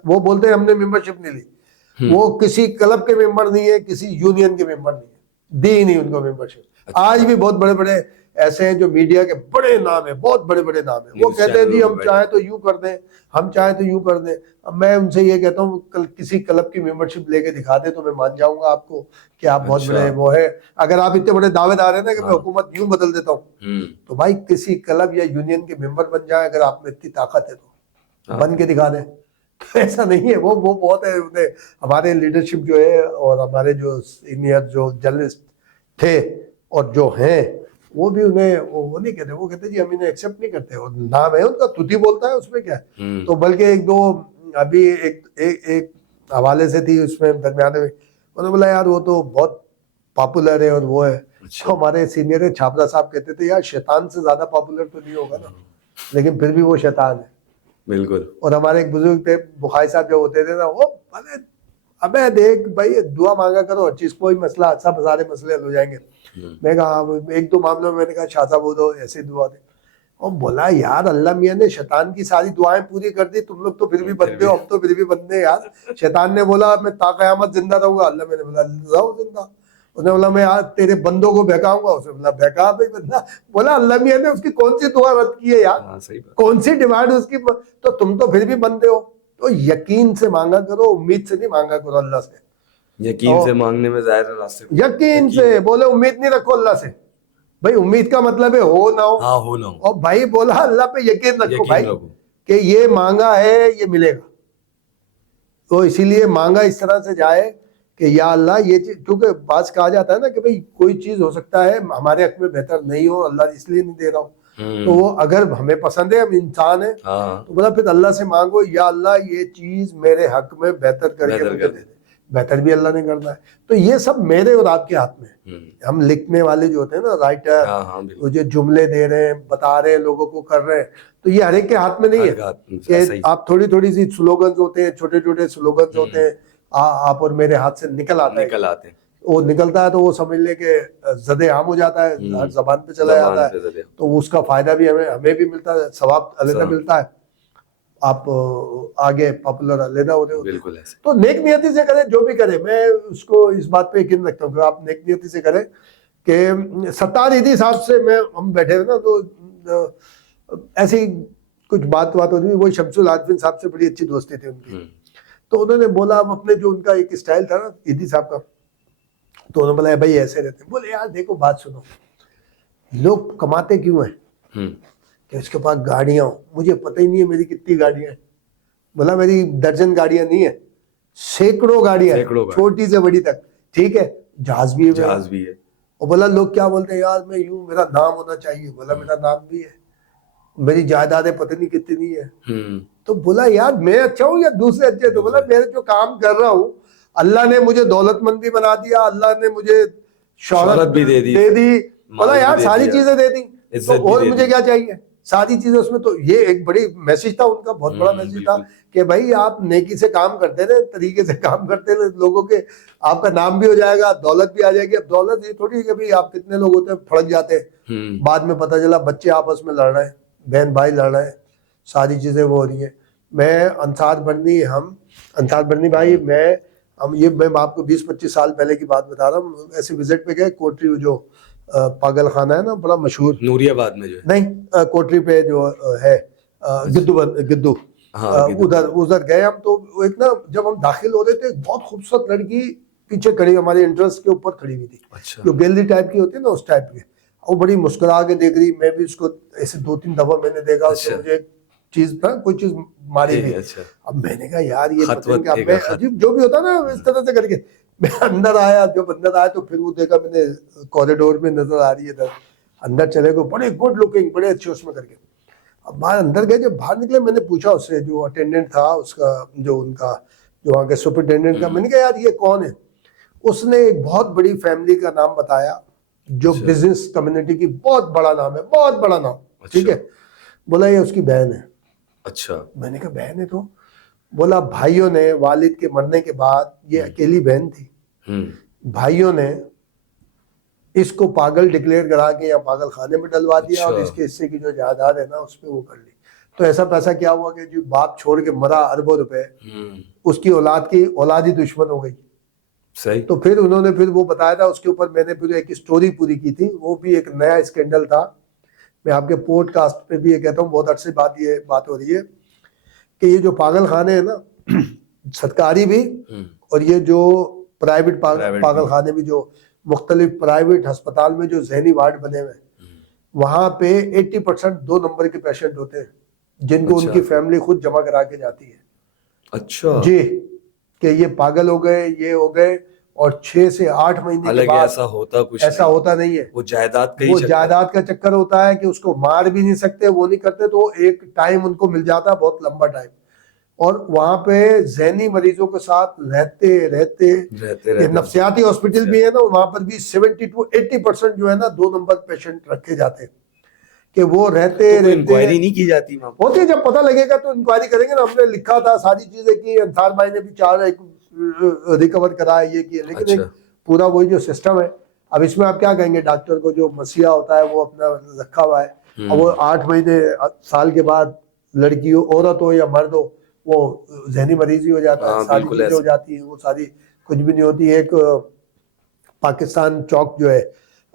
वो बोलते हैं हमने मेंबरशिप नहीं ली, वो किसी क्लब के मेंबर नहीं है, किसी यूनियन के मेंबर नहीं है, दी ही नहीं उनको मेंबरशिप। आज भी बहुत बड़े बड़े ऐसे हैं जो मीडिया के बड़े नाम है, बहुत बड़े बड़े नाम है, वो कहते हैं जी हम चाहे तो यूं कर दें, हम चाहे तो यूं कर दें। अब मैं उनसे ये कहता हूँ किसी क्लब की मेंबरशिप लेके दिखा दे तो मैं मान जाऊंगा आपको कि आप बहुत बड़े वो है। अगर आप इतने बड़े दावेदार है ना कि मैं हुकूमत यूं बदल देता हूँ, तो भाई किसी क्लब या यूनियन के मेंबर बन जाए, अगर आप में इतनी ताकत है तो बन के दिखा दें। तो ऐसा नहीं है, वो बहुत है। उन्हें हमारे लीडरशिप जो है और हमारे जो सीनियर जो जर्नलिस्ट थे और जो हैं, वो भी उन्हें वो नहीं कहते, वो कहते जी हम इन्हें एक्सेप्ट नहीं करते, और नाम है उनका, तुति बोलता है, उसमें क्या है। तो बल्कि एक दो अभी एक हवाले से थी उसमें दरमियान में, उन्होंने बोला यार वो तो बहुत पॉपुलर है और वो है। तो हमारे सीनियर है छापरा साहब कहते थे यार शैतान से ज्यादा पॉपुलर तो नहीं होगा ना, लेकिन फिर भी वो शैतान है। बिल्कुल। और हमारे एक बुजुर्ग थे बुखारी साहब जो होते थे ना, वो अरे अबे देख भाई दुआ मांगा करो, हर चीज कोई मसला, सब सारे मसले हल हो जाएंगे। मैं कहा एक दो मामलों में मैंने कहा शाह साहब वो तो ऐसी दुआ दे, और बोला यार अल्लाह मियाँ ने शैतान की सारी दुआएं पूरी कर दी, तुम लोग तो फिर भी बंदे हो, हम तो फिर भी बंदे यार। शैतान ने बोला मैं ताक़यामत जिंदा रहूंगा, अल्लाह मैंने बोला रहो जिंदा। उसने बोला मैं आज तेरे बंदों को बहकाऊंगा, उसने बोला बहका भाई बंदा। बोला अल्लाह मियाँ ने उसकी कौन सी दुआ रद्द की है यार, कौन सी डिमांड उसकी, तो तुम तो फिर भी बंदे हो। तो यकीन से मांगा करो, उम्मीद से नहीं मांगा करो अल्लाह से। यकीन से मांगने में जाहिर रास्ते, यकीन से बोले, उम्मीद नहीं रखो अल्लाह से। भाई उम्मीद का मतलब है हो ना हो, हाँ हो ना हो। और भाई बोला अल्लाह पे यकीन रखो भाई रखो कि ये मांगा है ये मिलेगा। तो इसीलिए मांगा इस तरह से जाए कि या अल्लाह ये चीज, क्योंकि बात कहा जाता है ना कि भाई कोई चीज हो सकता है हमारे हक में बेहतर नहीं हो, अल्लाह इसलिए नहीं दे रहा हूँ। तो वो अगर हमें पसंद है, हम इंसान है, तो बोला फिर अल्लाह से मांगो या अल्लाह ये चीज मेरे हक में बेहतर करके मुझे दे दे। बेहतर भी अल्लाह ने करना है। तो ये सब मेरे और आपके हाथ में है। हम लिखने वाले जो होते हैं ना राइटर, वो जो जुमले दे रहे हैं, बता रहे हैं, लोगों को कर रहे हैं, तो ये हर एक के हाथ में नहीं है कि आप थोड़ी थोड़ी सी स्लोगन्स होते हैं, छोटे छोटे स्लोगन्स होते हैं, आप और मेरे हाथ से निकल आते हैं। वो निकलता है तो वो समझ ले के ज़दे आम हो जाता है, हर जबान पे चला जाता है, तो उसका फायदा भी हमें भी मिलता है, सवाब अलग मिलता है, आप आगे पॉपुलर अलग हो रहे हो। बिल्कुल ऐसे। तो नेक नियति से करें, जो भी करें, मैं उसको इस बात पे यकीन रखता हूँ कि आप नेक नियति से करें। कि सत्तार ईदी साहब से हम बैठे हुए ना, तो ऐसी कुछ बात होती थी, वही शमसुल आरिफिन साहब से बड़ी अच्छी दोस्ती थी उनकी। तो उन्होंने बोला अब अपने जो उनका एक स्टाइल था ना ईदी साहब का, तो उन्होंने बोला भाई ऐसे रहते हैं। बोले यार देखो बात सुनो, लोग कमाते क्यों हैं कि उसके पास गाड़ियां हो, मुझे पता ही नहीं है मेरी कितनी गाड़ियां हैं। बोला मेरी दर्जन गाड़ियां नहीं है, सैकड़ों गाड़ियां, छोटी से बड़ी तक, ठीक है। जहाज भी है मेरा। जहाज भी है। और बोला लोग क्या बोलते हैं यार, मैं यूं, मेरा नाम होना चाहिए। बोला मेरा नाम भी है, मेरी जायदादें पता नहीं कितनी है। तो बोला यार मैं अच्छा हूँ या दूसरे अच्छे? तो बोला मैं जो काम कर रहा हूँ, अल्लाह ने मुझे दौलतमंद भी बना दिया, अल्लाह ने मुझे शोहरत भी दे दी, बोला यार सारी चीजें दे दी, तो और दे मुझे दी। क्या चाहिए, सारी चीजें उसमें। तो ये एक बड़ी मैसेज था उनका, बहुत बड़ा मैसेज था कि भाई आप नेकी से काम करते रहे, तरीके से काम करते रहे, लोगों के आपका नाम भी हो जाएगा, दौलत भी आ जाएगी। अब दौलत ये थोड़ी है कि भाई आप कितने लोग होते हैं फड़क जाते हैं, बाद में पता चला बच्चे आपस में लड़ रहे हैं, बहन भाई लड़ रहे हैं, सारी चीजें वो हो रही है। मैं अंसार बर्नी भाई, मैं आपको 20-25 साल पहले की बात बता रहा हूँ। ऐसे विजिट पे गए कोटरी, जो पागल खाना है ना बड़ा मशहूर, नूरियाबाद में जो है, नहीं कोटरी पे जो है गिद्दू, हाँ, उधर गए हम। तो एक ना, जब हम दाखिल हो रहे थे, बहुत खूबसूरत लड़की पीछे खड़ी, हमारे एंट्रेंस के ऊपर खड़ी हुई थी। अच्छा। जो गैलरी टाइप की होती है ना, उस टाइप की। वो बड़ी मुस्कुरा के देख रही, मैं भी उसको ऐसे 2-3 दफा मैंने देखा। अच्छा। मुझे चीज ना, कोई चीज मारी भी। अच्छा। अब मैंने कहा यार ये खत पता नहीं, वत मैं अजीब जो भी होता ना इस तरह से करके मैं अंदर आया। जब अंदर आया तो फिर वो देखा मैंने, कॉरिडोर में नजर आ रही है इधर। अंदर चले गए, बड़े गुड लुकिंग, बड़े अच्छे उसमें करके। अब बाहर अंदर गए, जब बाहर निकले मैंने पूछा उससे, जो अटेंडेंट था उसका, जो उनका, जो वहाँ के सुपरिटेंडेंट का, मैंने कहा यार ये कौन है? उसने एक बहुत बड़ी फैमिली का नाम बताया, जो बिजनेस कम्युनिटी की बहुत बड़ा नाम है, बहुत बड़ा नाम। ठीक है, बोला ये उसकी बहन है। अच्छा। मैंने कहा बहन है? तो बोला भाइयों ने, वालिद के मरने के बाद, ये अकेली बहन थी, भाइयों ने इसको पागल डिक्लेयर करा के या पागल खाने में डलवा दिया। और इसके हिस्से की जो जायदाद है ना, उस पर वो कर ली। तो ऐसा पैसा क्या हुआ कि जो बाप छोड़ के मरा अरबों रुपए, उसकी औलाद ही दुश्मन हो गई। सही। तो फिर उन्होंने फिर वो बताया था, उसके ऊपर मैंने फिर एक स्टोरी पूरी की थी। वो भी एक नया स्कैंडल था। मैं आपके पॉडकास्ट पे भी ये कहता हूँ, बहुत अच्छी बात हो रही है कि ये जो पागल खाने हैं ना, सरकारी भी, और ये जो प्राइवेट पागल खाने भी, जो मुख्तलिफ प्राइवेट अस्पताल में जो जहनी वार्ड बने हुए, वहां पे 80% 2 नंबर के पेशेंट होते हैं, जिनको उनकी फैमिली खुद जमा करा के जाती है। अच्छा जी, कि ये पागल हो गए, ये हो गए, और 6 से 8 महीने के बाद ऐसा होता नहीं है। वो जायदाद का चक्कर होता है कि उसको मार भी नहीं सकते, वो नहीं करते। तो एक टाइम उनको मिल जाता है, बहुत लंबा टाइम। और वहां पे जहनी मरीजों के साथ रहते नफ्सियाती हॉस्पिटल भी है ना, वहां पर भी 70 to 80% जो है ना, 2 नंबर पेशेंट रखे जाते हैं, कि वो रहते इंक्वायरी नहीं की जाती होती है। जब पता लगेगा तो इंक्वायरी करेंगे ना। हमने लिखा था सारी चीजें की, अंसार भाई ने भी 4 रिकवर कराया, ये किया, लेकिन एक पूरा वही जो सिस्टम है। अब इसमें आप क्या कहेंगे, डॉक्टर को जो मसीहा होता है वो अपना रखा हुआ है, और वो 8 महीने साल के बाद लड़की हो, औरत हो या मर्द हो, वो जहनी मरीज ही हो जाता है। सारी चीजें हो जाती है, वो सारी कुछ भी नहीं होती। एक पाकिस्तान चौक जो है,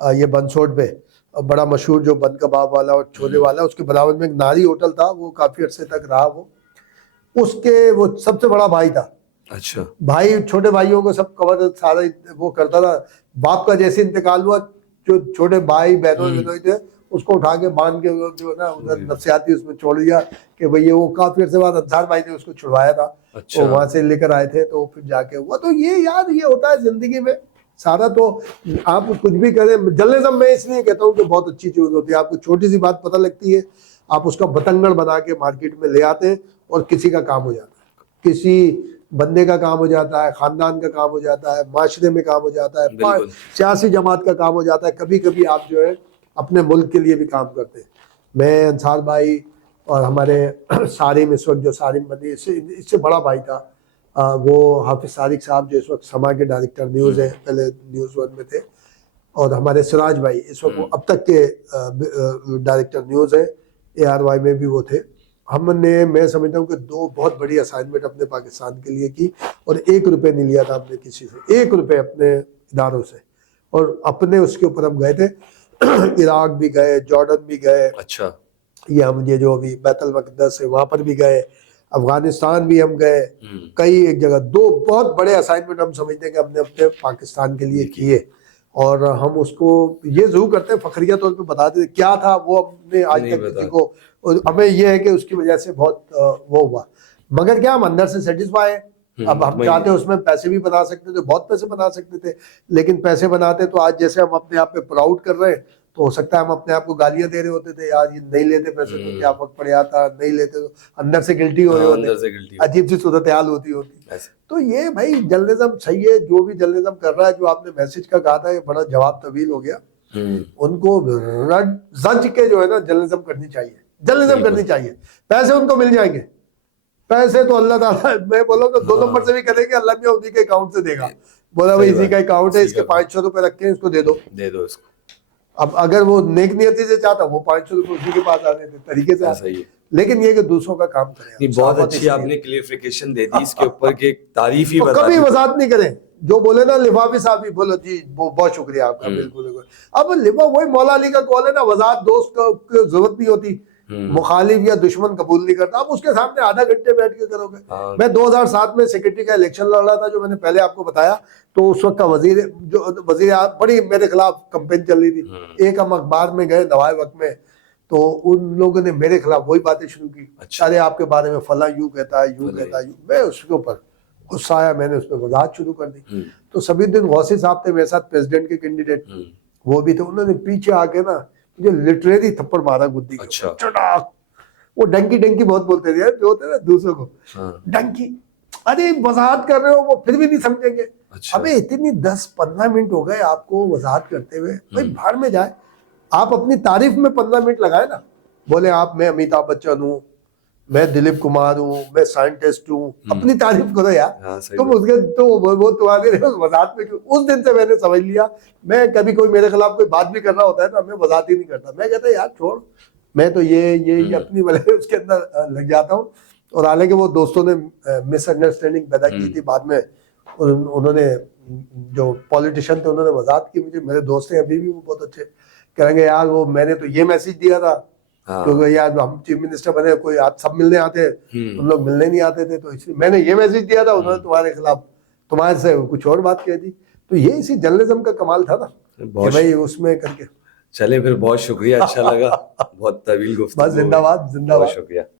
ये बंसोड पे बड़ा मशहूर, जो बंद कबाब वाला और छोले वाला, उसके बराबर में एक नारी होटल था, वो काफी अरसे तक रहा। उसके वो सबसे बड़ा भाई था। अच्छा। भाई छोटे भाइयों को सब कवर सारा वो करता था। बाप का जैसे इंतकाल हुआ, जो छोटे भाई बहनों थे, उसको उठा के बांध के जो है ना, उधर नफ्सियाती उसमें छोड़ दिया कि भैया। वो काफी अर्से बाद अंसार भाई ने उसको छुड़वाया था। अच्छा। तो वहां से लेकर आए थे, तो फिर जाके हुआ। तो ये यार, ये होता है जिंदगी में सारा। तो आप कुछ भी करें, जर्नलिज्म में इसलिए कहता हूँ कि बहुत अच्छी चीज होती है। आपको छोटी सी बात पता लगती है, आप उसका बतंगड़ बना के मार्केट में ले आते हैं, और किसी का काम हो जाता है, किसी बंदे का काम हो जाता है, खानदान का काम हो जाता है, माशरे में काम हो जाता है, सियासी जमात का काम हो जाता है। कभी कभी आप जो है अपने मुल्क के लिए भी काम करते हैं। मैं, अंसार भाई और हमारे सारिम, इस वक्त जो सारिम बनी, इससे बड़ा भाई था, वो हाफिज सादिक साहब, जो इस वक्त समा के डायरेक्टर न्यूज़ है, पहले न्यूज़ 1 में थे। और हमारे सिराज भाई इस वक्त अब तक के डायरेक्टर न्यूज़ है, ARY में भी वो थे। हमने, मैं समझता हूँ कि 2 बहुत बड़ी असाइनमेंट अपने पाकिस्तान के लिए की, और 1 रुपये नहीं लिया था हमने किसी से, 1 रुपये अपने इदारों से। और अपने उसके ऊपर हम गए थे, इराक भी गए, जॉर्डन भी गए। अच्छा। ये हम ये जो अभी बैतुल मक़दस है वहां पर भी गए, अफगानिस्तान भी हम गए, कई एक जगह। 2 बहुत बड़े असाइनमेंट हम समझते हैं कि हमने अपने पाकिस्तान के लिए किए। और हम उसको ये जरूर करते हैं, फखरिया तौर पे बताते थे क्या था वो, हमने आज तक किसी को। हमें ये है कि उसकी वजह से बहुत वो हुआ, मगर क्या हम अंदर से सेटिस्फाई है अब हम चाहते उसमें पैसे भी बना सकते थे, बहुत पैसे बना सकते थे, लेकिन पैसे बनाते तो आज जैसे हम अपने आप पे प्राउड कर रहे हैं, तो हो सकता है हम अपने आप को गालियां दे रहे होते थे, यार ये नहीं लेते पैसे तो क्या फर्क पड़ जाता, नहीं लेते तो अंदर से गिल्टी हो रहे होते, अजीब सी सूरत हाल होती होती। तो ये भाई जर्नलिज्म सही है, जो भी जर्नलिज्म कर रहा है, जो आपने मैसेज का कहा था, ये बड़ा जवाब तवील हो गया। उनको रज के जो है ना जर्नलिज्म करनी चाहिए, जर्नलिज्म करनी चाहिए। पैसे उनको मिल जाएंगे, पैसे तो अल्लाह ताला, मैं बोला तो 2 नंबर से भी करेंगे, अल्लाह भी उन्हीं के अकाउंट से देगा। बोला भाई इसी का अकाउंट है, इसके 500 रुपए रखे हैं, इसको दे दो इसको। अब अगर वो नेक नियति से चाहता, वो 500 रुपए उसी के पास आने थे, तरीके से आते, लेकिन ये कि दूसरों का काम करें। बहुत अच्छी आपने क्लियरिफिकेशन दे दी इसके ऊपर कि तारीफ ही कभी वजाहत नहीं करें, जो बोले ना लिफाफी साहब ही बोलो जी, बहुत शुक्रिया आपका, बिल्कुल। अब लिफा वही मौला अली का कॉल है ना, वजाहत दोस्त को जरूरत नहीं होती, मुखालिफ या दुश्मन कबूल नहीं करता, अब उसके सामने आधा घंटे बैठ के करोगे। मैं 2007 में सेक्रेटरी का इलेक्शन लड़ रहा था, जो मैंने पहले आपको बताया, तो उस वक्त का वजीर बड़ी मेरे खिलाफ कंपेन चल रही थी। एक हम अखबार में गए नवाए वक्त में, तो उन लोगों ने मेरे खिलाफ वही बातें शुरू की। अच्छा, अरे आपके बारे में फला यूं कहता है, यूं कहता है। मैं उसके ऊपर गुस्सा आया, मैंने उसमें वजाहत शुरू कर दी। तो सबीउद्दीन गौसी साहब थे मेरे साथ, प्रेसिडेंट के कैंडिडेट, वो भी थे। उन्होंने पीछे आके ना मुझे लिटरेरी थप्पड़ मारा गुद्दी। अच्छा। वो डंकी डंकी बहुत बोलते थे, जो होते हैं ना दूसरों को, डंकी। अरे वजाहत कर रहे हो, वो फिर भी नहीं समझेंगे। अच्छा। अबे इतनी 10-15 मिनट हो गए आपको वजाहत करते हुए, भाई भाड़ में जाए। आप अपनी तारीफ में 15 मिनट लगाए ना, बोले आप, मैं अमिताभ बच्चन हूँ, मैं दिलीप कुमार हूँ, मैं साइंटिस्ट हूँ, अपनी तारीफ करो यार। तुम उसके तो वो तुम्हारे वजाहत में क्यों? उस दिन से मैंने समझ लिया, मैं कभी कोई मेरे खिलाफ कोई बात भी कर रहा होता है ना, मैं वजाहत ही नहीं करता। मैं कहता यार छोड़, मैं तो ये अपनी वाले उसके अंदर लग जाता हूँ। और हालांकि वो दोस्तों ने मिसअंडरस्टैंडिंग पैदा की थी, बाद में उन्होंने, जो पॉलिटिशियन थे, उन्होंने वजाहत की मुझे। मेरे दोस्त हैं अभी भी, वो बहुत अच्छे कहेंगे, यार वो मैंने तो ये मैसेज दिया था, क्योंकि यार हम चीफ मिनिस्टर बने, कोई आप सब मिलने आते, हम लोग मिलने नहीं आते थे, तो इसलिए मैंने ये मैसेज दिया था, उन्होंने तुम्हारे खिलाफ, तुम्हारे से कुछ और बात कह दी। तो ये इसी जर्नलिज्म का कमाल था ना, कि भाई उसमें करके। चले फिर, बहुत शुक्रिया, अच्छा लगा, बहुत तवील गुफ्तगू। बस जिंदाबाद, जिंदाबाद, शुक्रिया।